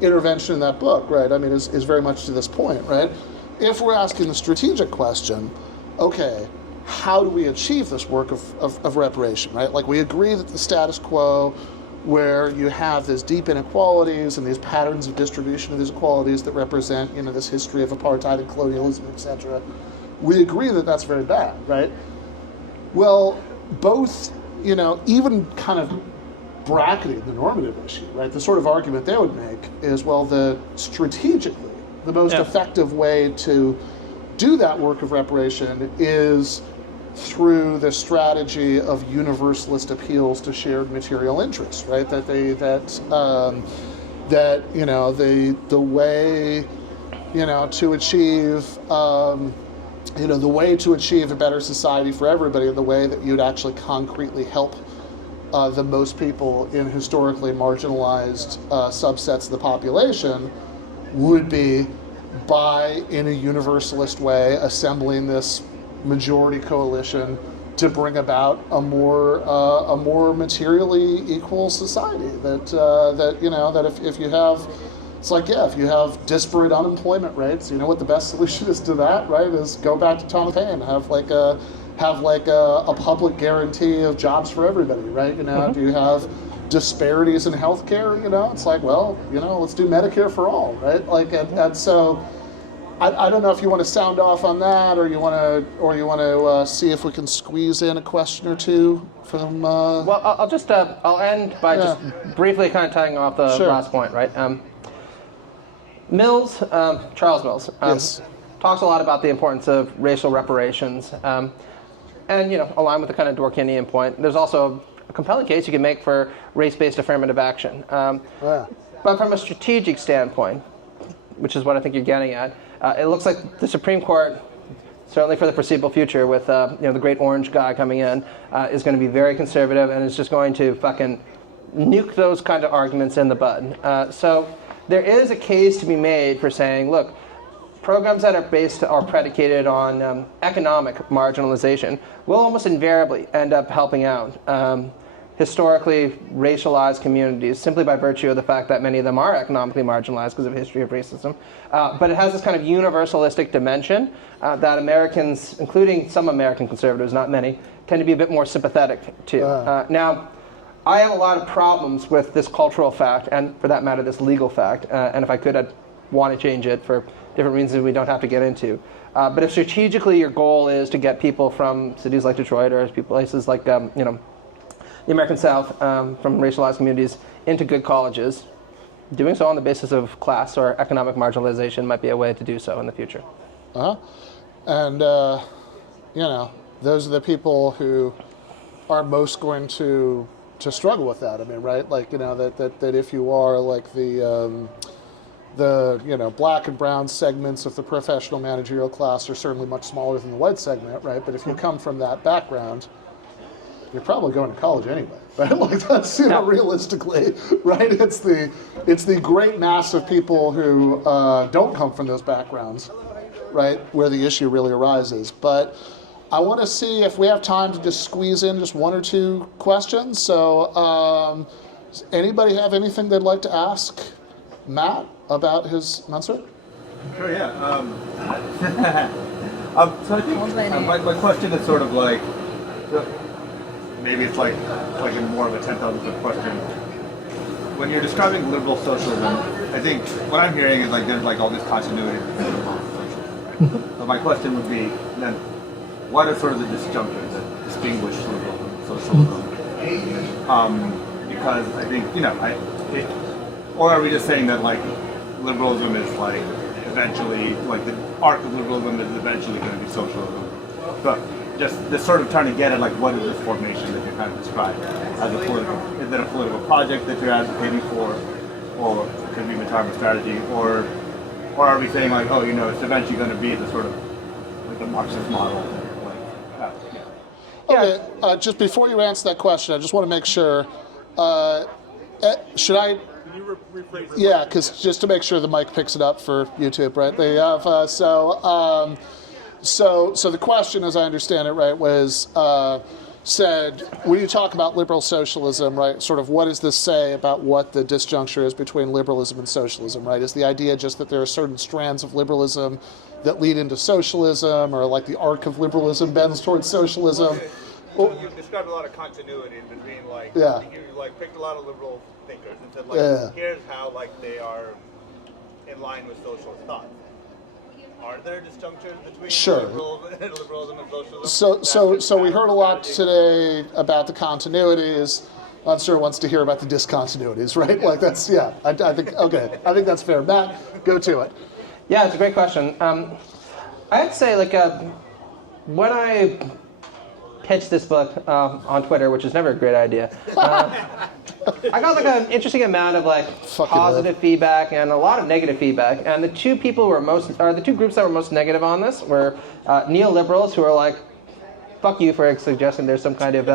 intervention in that book, right, I mean, is very much to this point, right? If we're asking the strategic question, okay, how do we achieve this work of reparation, right? Like, we agree that the status quo, where you have these deep inequalities and these patterns of distribution of these inequalities that represent, this history of apartheid and colonialism, etc., we agree that that's very bad, right? Well, both, even kind of bracketing the normative issue, right? The sort of argument they would make is, well, strategically, the most effective way to do that work of reparation is through the strategy of universalist appeals to shared material interests, right? The way, to achieve, the way to achieve a better society for everybody, the way that you'd actually concretely help the most people in historically marginalized subsets of the population would be by, in a universalist way, assembling this majority coalition to bring about a more materially equal society. That if you have, it's like, if you have disparate unemployment rates, what the best solution is to that, right? Is go back to Thomas Paine, have a public guarantee of jobs for everybody, right? Do you have disparities in healthcare? It's like, well, let's do Medicare for all, right? And so I don't know if you want to sound off on that, or you want to see if we can squeeze in a question or two from. Well, I'll end by just briefly kind of tying off the last point, right? Charles Mills, talks a lot about the importance of racial reparations, and align with the kind of Dworkinian point. There's also a compelling case you can make for race-based affirmative action, but from a strategic standpoint, which is what I think you're getting at. It looks like the Supreme Court, certainly for the foreseeable future, with the great orange guy coming in, is going to be very conservative and is just going to fucking nuke those kind of arguments in the bud. So there is a case to be made for saying, look, programs that are predicated on economic marginalization will almost invariably end up helping out historically racialized communities simply by virtue of the fact that many of them are economically marginalized because of a history of racism. But it has this kind of universalistic dimension that Americans, including some American conservatives, not many, tend to be a bit more sympathetic to. Now, I have a lot of problems with this cultural fact, and for that matter, this legal fact, and if I could, I'd want to change it for different reasons we don't have to get into. But if strategically your goal is to get people from cities like Detroit or places like the American South, from racialized communities into good colleges, doing so on the basis of class or economic marginalization might be a way to do so in the future. And, those are the people who are most going to struggle with that. I mean, right? Like, that if you are like the black and brown segments of the professional managerial class are certainly much smaller than the white segment, right? But if you come from that background, you're probably going to college anyway, right? Like that's, realistically, right? It's the great mass of people who don't come from those backgrounds, right, where the issue really arises. But I want to see if we have time to just squeeze in just one or two questions. So does anybody have anything they'd like to ask Matt about his answer? Sure, yeah. So I think my question is sort of like, maybe it's like in more of a 10,000-foot question. When you're describing liberal socialism, I think what I'm hearing is like there's like all this continuity in liberal socialism. So my question would be then, what are sort of the disjunctures that distinguish liberalism and socialism? Because I think or are we just saying that like liberalism is like eventually like the arc of liberalism is eventually going to be socialism? So just sort of trying to get at like what is this formation that you're kind of describing as a political? Is it a political project that you're advocating for, or it could be retirement strategy, or are we saying like it's eventually going to be the sort of like the Marxist model? Okay, just before you answer that question, I just want to make sure. Should I? Can you rephrase it? Yeah, because just to make sure the mic picks it up for YouTube, right? They have so the question, as I understand it, right, was said when you talk about liberal socialism, right? Sort of what does this say about what the disjuncture is between liberalism and socialism, right? Is the idea just that there are certain strands of liberalism that lead into socialism, or like the arc of liberalism bends towards socialism? So you described a lot of continuity in between, like you like picked a lot of liberal thinkers and said like here's how like they are in line with socialist thought. Are there disjunctures between liberalism and socialism? So we heard a lot today about the continuities. Monsieur wants to hear about the discontinuities, right? Like that's I think that's fair. Matt, go to it. Yeah, it's a great question. I'd say like when I pitched this book on Twitter, which is never a great idea, I got like an interesting amount of like positive feedback and a lot of negative feedback. And the two groups that were most negative on this were neoliberals, who are like, fuck you for suggesting there's some kind of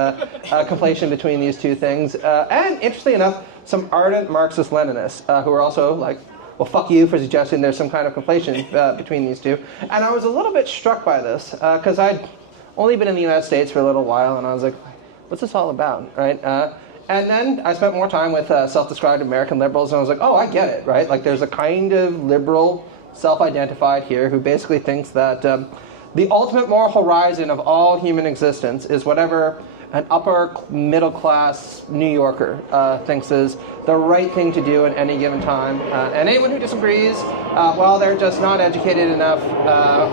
conflation between these two things. And interestingly enough, some ardent Marxist-Leninists who are also like, well, fuck you for suggesting there's some kind of conflation between these two. And I was a little bit struck by this because I'd only been in the United States for a little while, and I was like, what's this all about, right? And then I spent more time with self-described American liberals, and I was like, oh, I get it, right? Like there's a kind of liberal self-identified here who basically thinks that the ultimate moral horizon of all human existence is whatever an upper middle class New Yorker thinks is the right thing to do at any given time. And anyone who disagrees, well, they're just not educated enough,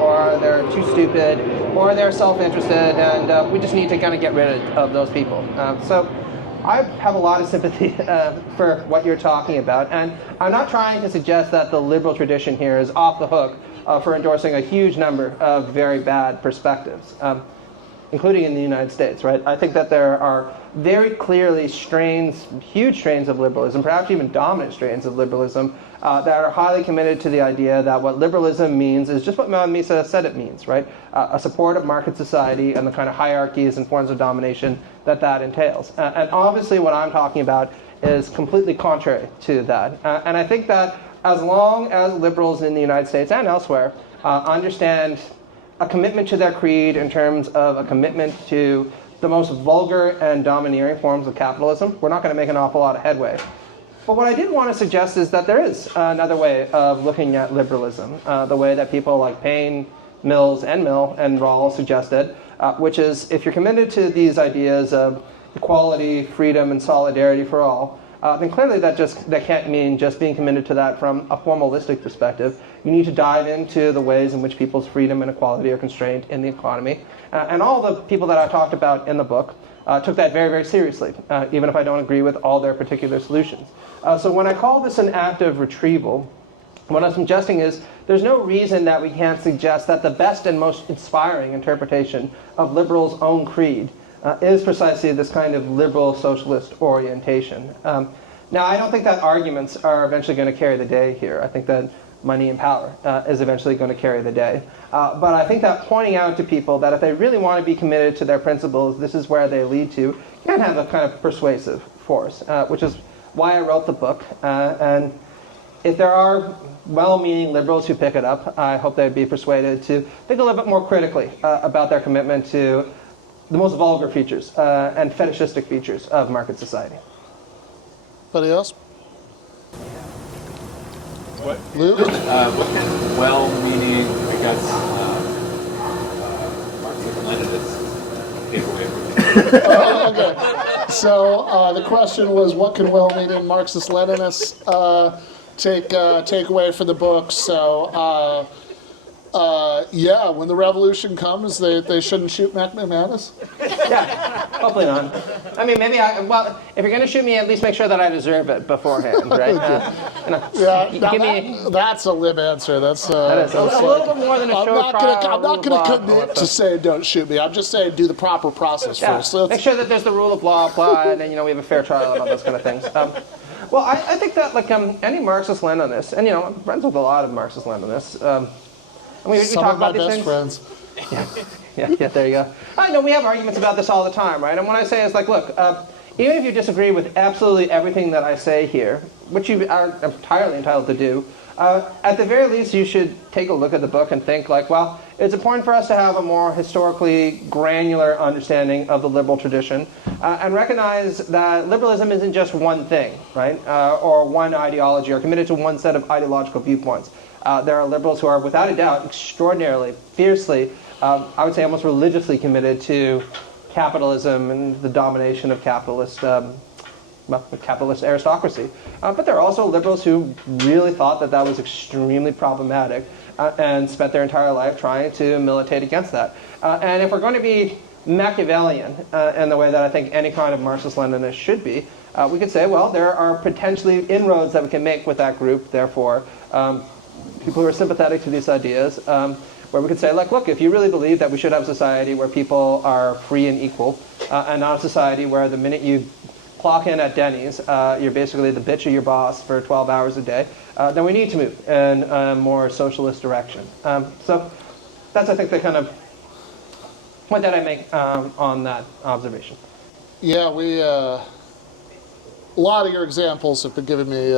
or they're too stupid, or they're self-interested, and we just need to kind of get rid of those people. So I have a lot of sympathy for what you're talking about, and I'm not trying to suggest that the liberal tradition here is off the hook for endorsing a huge number of very bad perspectives. Including in the United States, right? I think that there are very clearly huge strains of liberalism, perhaps even dominant strains of liberalism, that are highly committed to the idea that what liberalism means is just what Mises said it means, right? A support of market society and the kind of hierarchies and forms of domination that entails. And obviously what I'm talking about is completely contrary to that. And I think that as long as liberals in the United States and elsewhere understand a commitment to their creed in terms of a commitment to the most vulgar and domineering forms of capitalism, we're not going to make an awful lot of headway. But what I did want to suggest is that there is another way of looking at liberalism, the way that people like Paine, Mill, and Rawls suggested, which is if you're committed to these ideas of equality, freedom, and solidarity for all, then clearly that can't mean just being committed to that from a formalistic perspective. You need to dive into the ways in which people's freedom and equality are constrained in the economy. And all the people that I talked about in the book took that very, very seriously, even if I don't agree with all their particular solutions. So when I call this an act of retrieval, what I'm suggesting is there's no reason that we can't suggest that the best and most inspiring interpretation of liberals' own creed is precisely this kind of liberal socialist orientation. Now, I don't think that arguments are eventually going to carry the day here. I think that money and power is eventually going to carry the day. But I think that pointing out to people that if they really want to be committed to their principles, this is where they lead to, can have a kind of persuasive force, which is why I wrote the book. And if there are well-meaning liberals who pick it up, I hope they'd be persuaded to think a little bit more critically about their commitment to the most vulgar features and fetishistic features of market society. Anybody else? What Luke? kind of well-meaning, I guess, Marxist-Leninists take away from it? Okay. So the question was, what can well-meaning Marxist-Leninists take away from the book? So, yeah, when the revolution comes, they shouldn't shoot Matt McManus. Yeah, hopefully not. I mean, maybe well, if you're going to shoot me, at least make sure that I deserve it beforehand, right? That's a lib answer. That is a little bit more than a show trial. I'm not going to commit to say don't shoot me. I'm just saying do the proper process first. So make sure that there's the rule of law applied, and we have a fair trial and all those kind of things. Well, I think that any Marxist-Leninists, and I'm friends with a lot of Marxist-Leninists. We talk about these things. Friends. Yeah, there you go. I know we have arguments about this all the time, right? And what I say is look, even if you disagree with absolutely everything that I say here, which you are entirely entitled to do, at the very least you should take a look at the book and think well, it's important for us to have a more historically granular understanding of the liberal tradition and recognize that liberalism isn't just one thing, right? Or one ideology or committed to one set of ideological viewpoints. There are liberals who are, without a doubt, extraordinarily, fiercely, I would say almost religiously committed to capitalism and the domination of capitalist aristocracy. But there are also liberals who really thought that was extremely problematic and spent their entire life trying to militate against that. And if we're going to be Machiavellian in the way that I think any kind of Marxist-Leninist should be, we could say, well, there are potentially inroads that we can make with that group, therefore, people who are sympathetic to these ideas, where we could say, look, if you really believe that we should have a society where people are free and equal, and not a society where the minute you clock in at Denny's, you're basically the bitch of your boss for 12 hours a day, then we need to move in a more socialist direction. So that's, I think, the kind of point that I make on that observation. Yeah, a lot of your examples have been giving me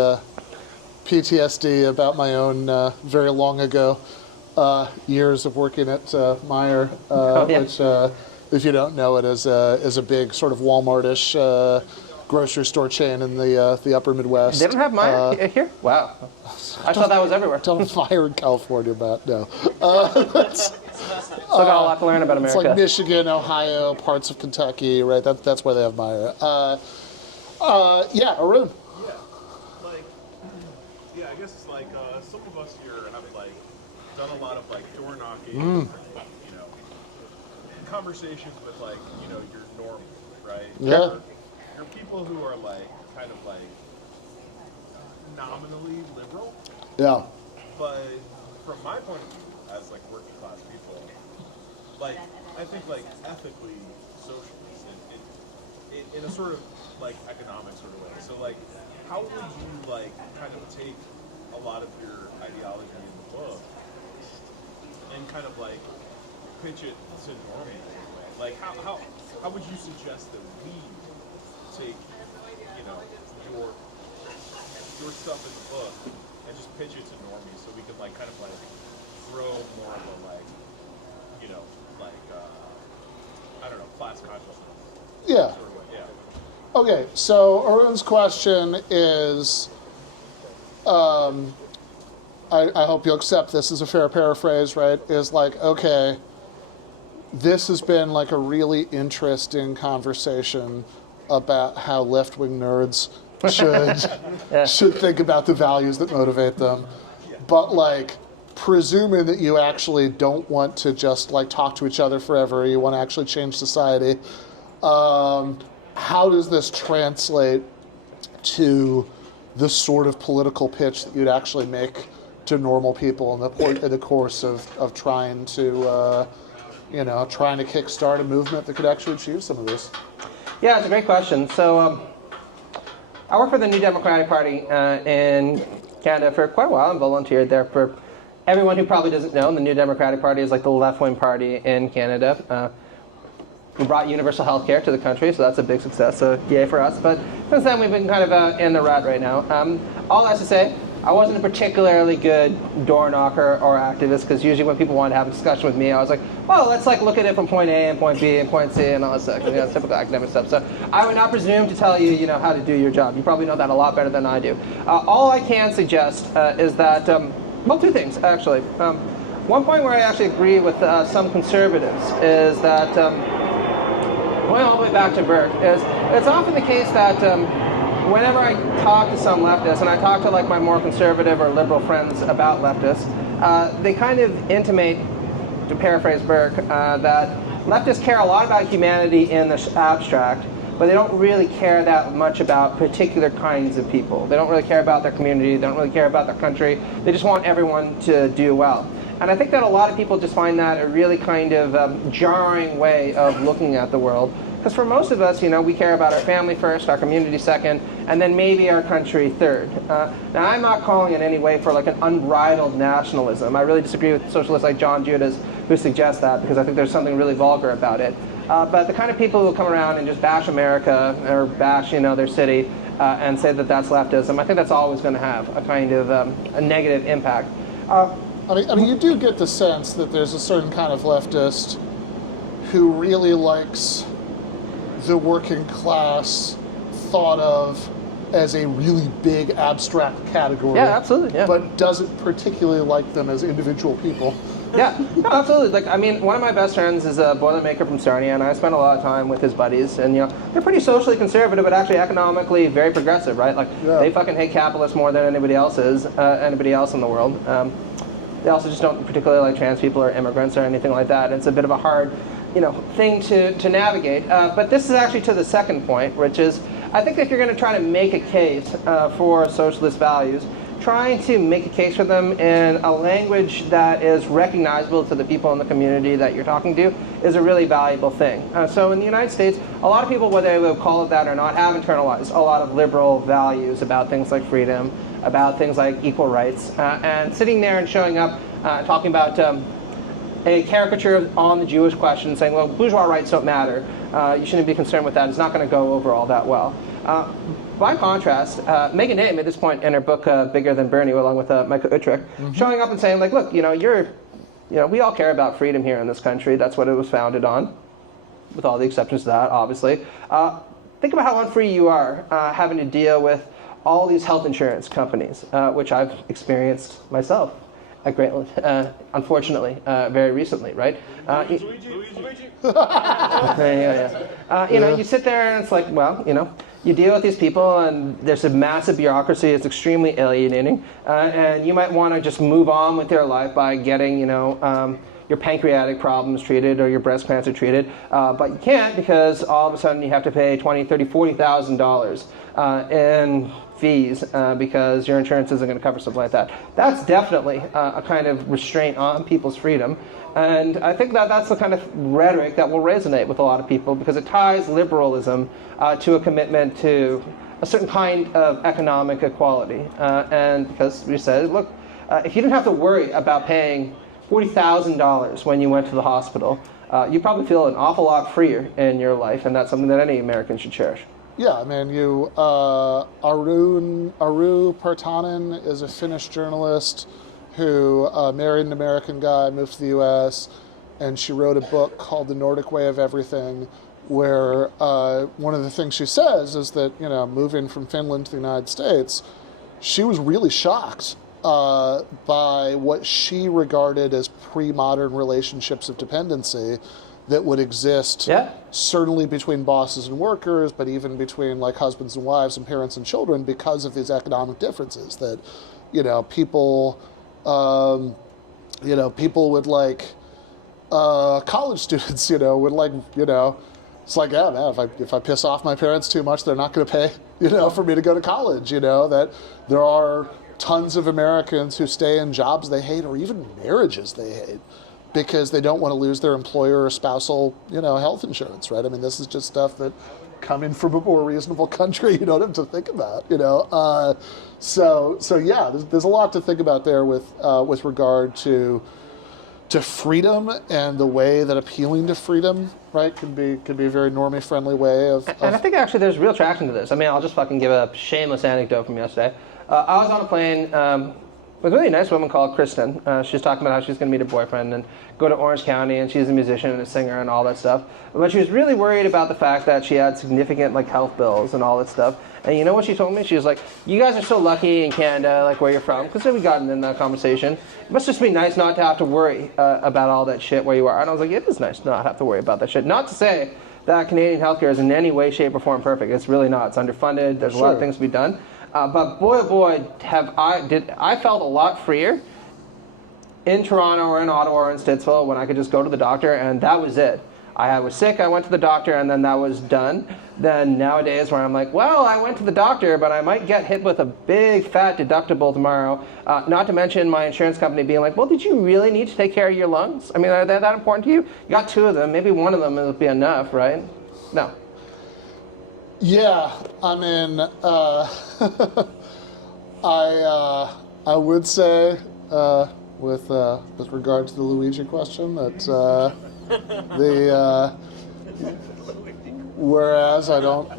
PTSD about my own very long ago years of working at Meijer, which, if you don't know it, is a big sort of Walmart-ish grocery store chain in the upper Midwest. They don't have Meijer here? Wow. I thought that was everywhere. Don't have Meijer in California, Matt, no. Still got a lot to learn about America. It's like Michigan, Ohio, parts of Kentucky, right? That's where they have Meijer. Yeah, Arun. Yeah, I guess it's some of us here have done a lot of door knocking, conversations with your norm, right? Yeah. You're people who are kind of nominally liberal. Yeah. But from my point of view, as working class people, I think ethically socialist in a sort of economic sort of way. So how would you kind of take a lot of your ideology in the book and kind of pitch it to normie in a way? How would you suggest that we take your stuff in the book and just pitch it to normie so we can kind of grow more of a I don't know, class consciousness. Yeah. Sort of way. Yeah. Okay, so Arun's question is, I hope you'll accept this as a fair paraphrase, right? Is okay, this has been a really interesting conversation about how left-wing nerds should think about the values that motivate them. But presuming that you actually don't want to just talk to each other forever, you want to actually change society, how does this translate to the sort of political pitch that you'd actually make to normal people in the course of trying to kickstart a movement that could actually achieve some of this? Yeah, it's a great question. So I work for the New Democratic Party in Canada for quite a while and volunteered there. For everyone who probably doesn't know, the New Democratic Party is like the left-wing party in Canada. We brought universal health care to the country, so that's a big success, so yay for us. But since then, we've been kind of in the rut right now. All that to say, I wasn't a particularly good door knocker or activist, because usually when people wanted to have a discussion with me, I was like, well, let's like look at it from point A and point B and point C and all that stuff, typical academic stuff. So I would not presume to tell you, how to do your job. You probably know that a lot better than I do. All I can suggest is that, well, two things, actually. One point where I actually agree with some conservatives is that, going all the way back to Burke, is it's often the case that whenever I talk to some leftists, and I talk to like my more conservative or liberal friends about leftists, they kind of intimate, to paraphrase Burke, that leftists care a lot about humanity in the abstract, but they don't really care that much about particular kinds of people. They don't really care about their community, they don't really care about their country, they just want everyone to do well. And I think that a lot of people just find that a really kind of jarring way of looking at the world. Because for most of us, we care about our family first, our community second, and then maybe our country third. Now, I'm not calling in any way for like an unbridled nationalism. I really disagree with socialists like John Stuart who suggest that, because I think there's something really vulgar about it. But the kind of people who come around and just bash America or bash, their city and say that that's leftism, I think that's always going to have a kind of a negative impact. I mean, you do get the sense that there's a certain kind of leftist who really likes the working class thought of as a really big abstract category. Yeah, absolutely. Yeah. But doesn't particularly like them as individual people. Yeah, no, absolutely. One of my best friends is a boilermaker from Sarnia, and I spent a lot of time with his buddies, and they're pretty socially conservative, but actually economically very progressive, right? They fucking hate capitalists more than anybody else in the world. They also just don't particularly like trans people or immigrants or anything like that. It's a bit of a hard, thing to navigate. But this is actually to the second point, which is, I think if you're going to try to make a case for socialist values, trying to make a case for them in a language that is recognizable to the people in the community that you're talking to is a really valuable thing. So in the United States, a lot of people, whether they will call it that or not, have internalized a lot of liberal values about things like freedom, about things like equal rights, and sitting there and showing up talking about a caricature on the Jewish question, saying, well, bourgeois rights don't matter, you shouldn't be concerned with that, it's not going to go over all that well. By contrast, Megan Day made this point in her book Bigger Than Bernie, along with Michael Utrecht, showing up and saying, like, look, we all care about freedom here in this country, that's what it was founded on, with all the exceptions to that, obviously. Think about how unfree you are having to deal with all these health insurance companies, which I've experienced myself, unfortunately, very recently, right? You sit there and it's like, well, you deal with these people and there's a massive bureaucracy, it's extremely alienating, and you might want to just move on with your life by getting, your pancreatic problems treated or your breast cancer treated, but you can't because all of a sudden you have to pay $20,000, $30,000, $40,000 in fees because your insurance isn't going to cover something like that. That's definitely a kind of restraint on people's freedom. And I think that that's the kind of rhetoric that will resonate with a lot of people because it ties liberalism to a commitment to a certain kind of economic equality. And because we said, look, if you didn't have to worry about paying $40,000 when you went to the hospital, you probably feel an awful lot freer in your life, and that's something that any American should cherish. Yeah, I mean, Aru Partanen is a Finnish journalist who married an American guy, moved to the U.S., and she wrote a book called The Nordic Way of Everything, where one of the things she says is that, moving from Finland to the United States, she was really shocked by what she regarded as pre-modern relationships of dependency that would exist, certainly between bosses and workers, but even between like husbands and wives and parents and children because of these economic differences that, people would like, college students, would like, it's like, yeah, man, if I piss off my parents too much, they're not going to pay, for me to go to college, that there are tons of Americans who stay in jobs they hate or even marriages they hate because they don't want to lose their employer or spousal, health insurance, right? I mean, this is just stuff that coming from a more reasonable country, you don't have to think about, you know. So yeah, there's a lot to think about there with regard to freedom and the way that appealing to freedom, right, can be a very normie friendly way of. And I think actually there's real traction to this. I mean, I'll just fucking give a shameless anecdote from yesterday. I was on a plane with a really nice woman called Kristen. She was talking about how she was going to meet her boyfriend and go to Orange County, and she's a musician and a singer and all that stuff. But she was really worried about the fact that she had significant like health bills and all that stuff. And you know what she told me? She was like, "You guys are so lucky in Canada, like where you're from," because we gotten in that conversation. It must just be nice not to have to worry about all that shit where you are. And I was like, it is nice to not have to worry about that shit. Not to say that Canadian healthcare is in any way, shape, or form perfect. It's really not. It's underfunded. There's a lot of things to be done. But boy, oh boy, I felt a lot freer in Toronto or in Ottawa or in Stittsville when I could just go to the doctor and that was it. I was sick, I went to the doctor, and then that was done. Then nowadays where I'm like, well, I went to the doctor, but I might get hit with a big fat deductible tomorrow. Not to mention my insurance company being like, well, did you really need to take care of your lungs? I mean, are they that important to you? You got 2 of them, maybe one of them will be enough, right? No. Yeah, I mean, I would say with regard to the Luigi question that whereas I don't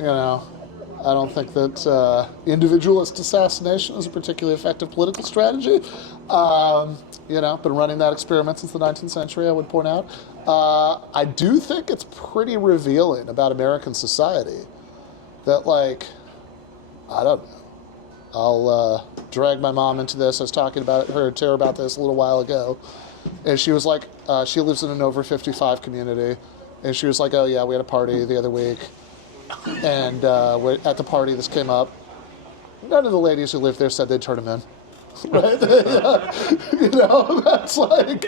think that individualist assassination is a particularly effective political strategy. Been running that experiment since the 19th century, I would point out. I do think it's pretty revealing about American society that, like, I don't know. I'll drag my mom into this. I was talking to her about this a little while ago. And she was like, she lives in an over 55 community. And she was like, oh yeah, we had a party the other week. And at the party this came up. None of the ladies who lived there said they'd turn him in. Right? That's like,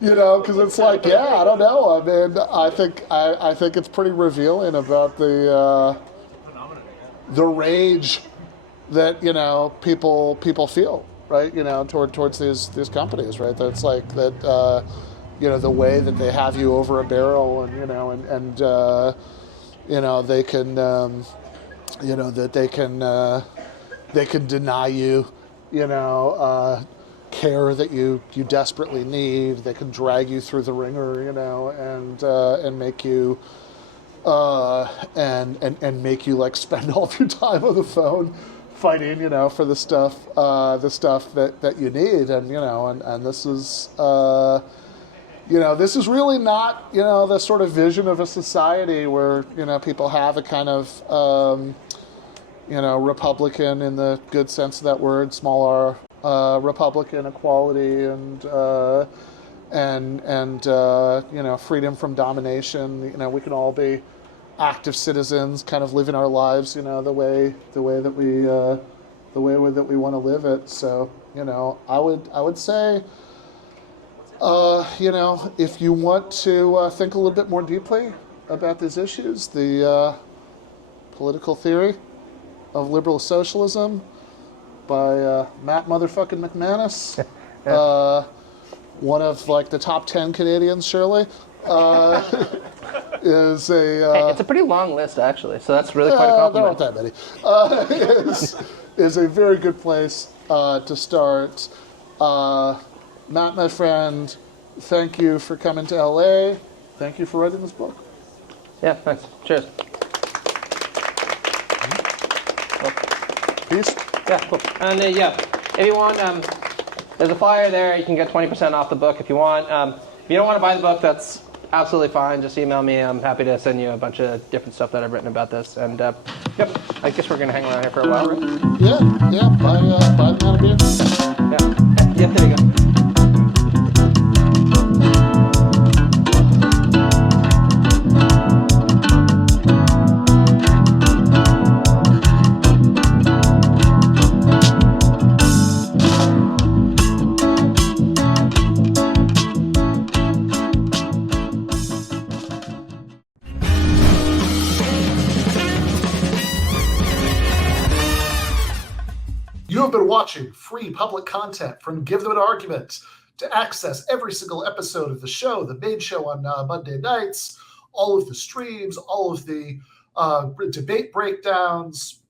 because it's like, yeah, I don't know. I mean, I think it's pretty revealing about the rage that people feel, right? Towards these companies, right? That's like that. The way that they have you over a barrel, and they can, that they can deny you, care that you desperately need. They can drag you through the ringer, and make you. And make you like spend all of your time on the phone fighting, for the stuff that you need, and this is, this is really not, the sort of vision of a society where, people have a kind of, Republican in the good sense of that word, small r, Republican equality and freedom from domination. We can all be active citizens, kind of living our lives, the way that we want to live it. So, I would say, if you want to think a little bit more deeply about these issues, the political theory of liberal socialism by Matt motherfucking McManus. One of like the top 10 Canadians, surely, is a. Hey, it's a pretty long list, actually, so that's really quite a compliment. There aren't that many. Is a very good place to start. Matt, my friend, thank you for coming to LA. Thank you for writing this book. Yeah, thanks. Cheers. Peace. Yeah, cool. And if you want, there's a flyer there. You can get 20% off the book if you want. If you don't want to buy the book, that's absolutely fine. Just email me. I'm happy to send you a bunch of different stuff that I've written about this. And yep, I guess we're going to hang around here for a while, right? Yeah. Buy the man a beer. Yeah, there you go. You have been watching free public content from Give Them an Argument. To access every single episode of the show, the main show on Monday nights, all of the streams, all of the debate breakdowns,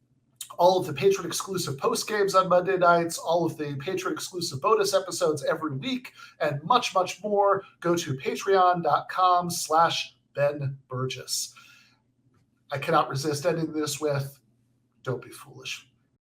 all of the patron-exclusive post-games on Monday nights, all of the patron-exclusive bonus episodes every week, and much, much more, go to patreon.com/Ben Burgis. I cannot resist ending this with, don't be foolish.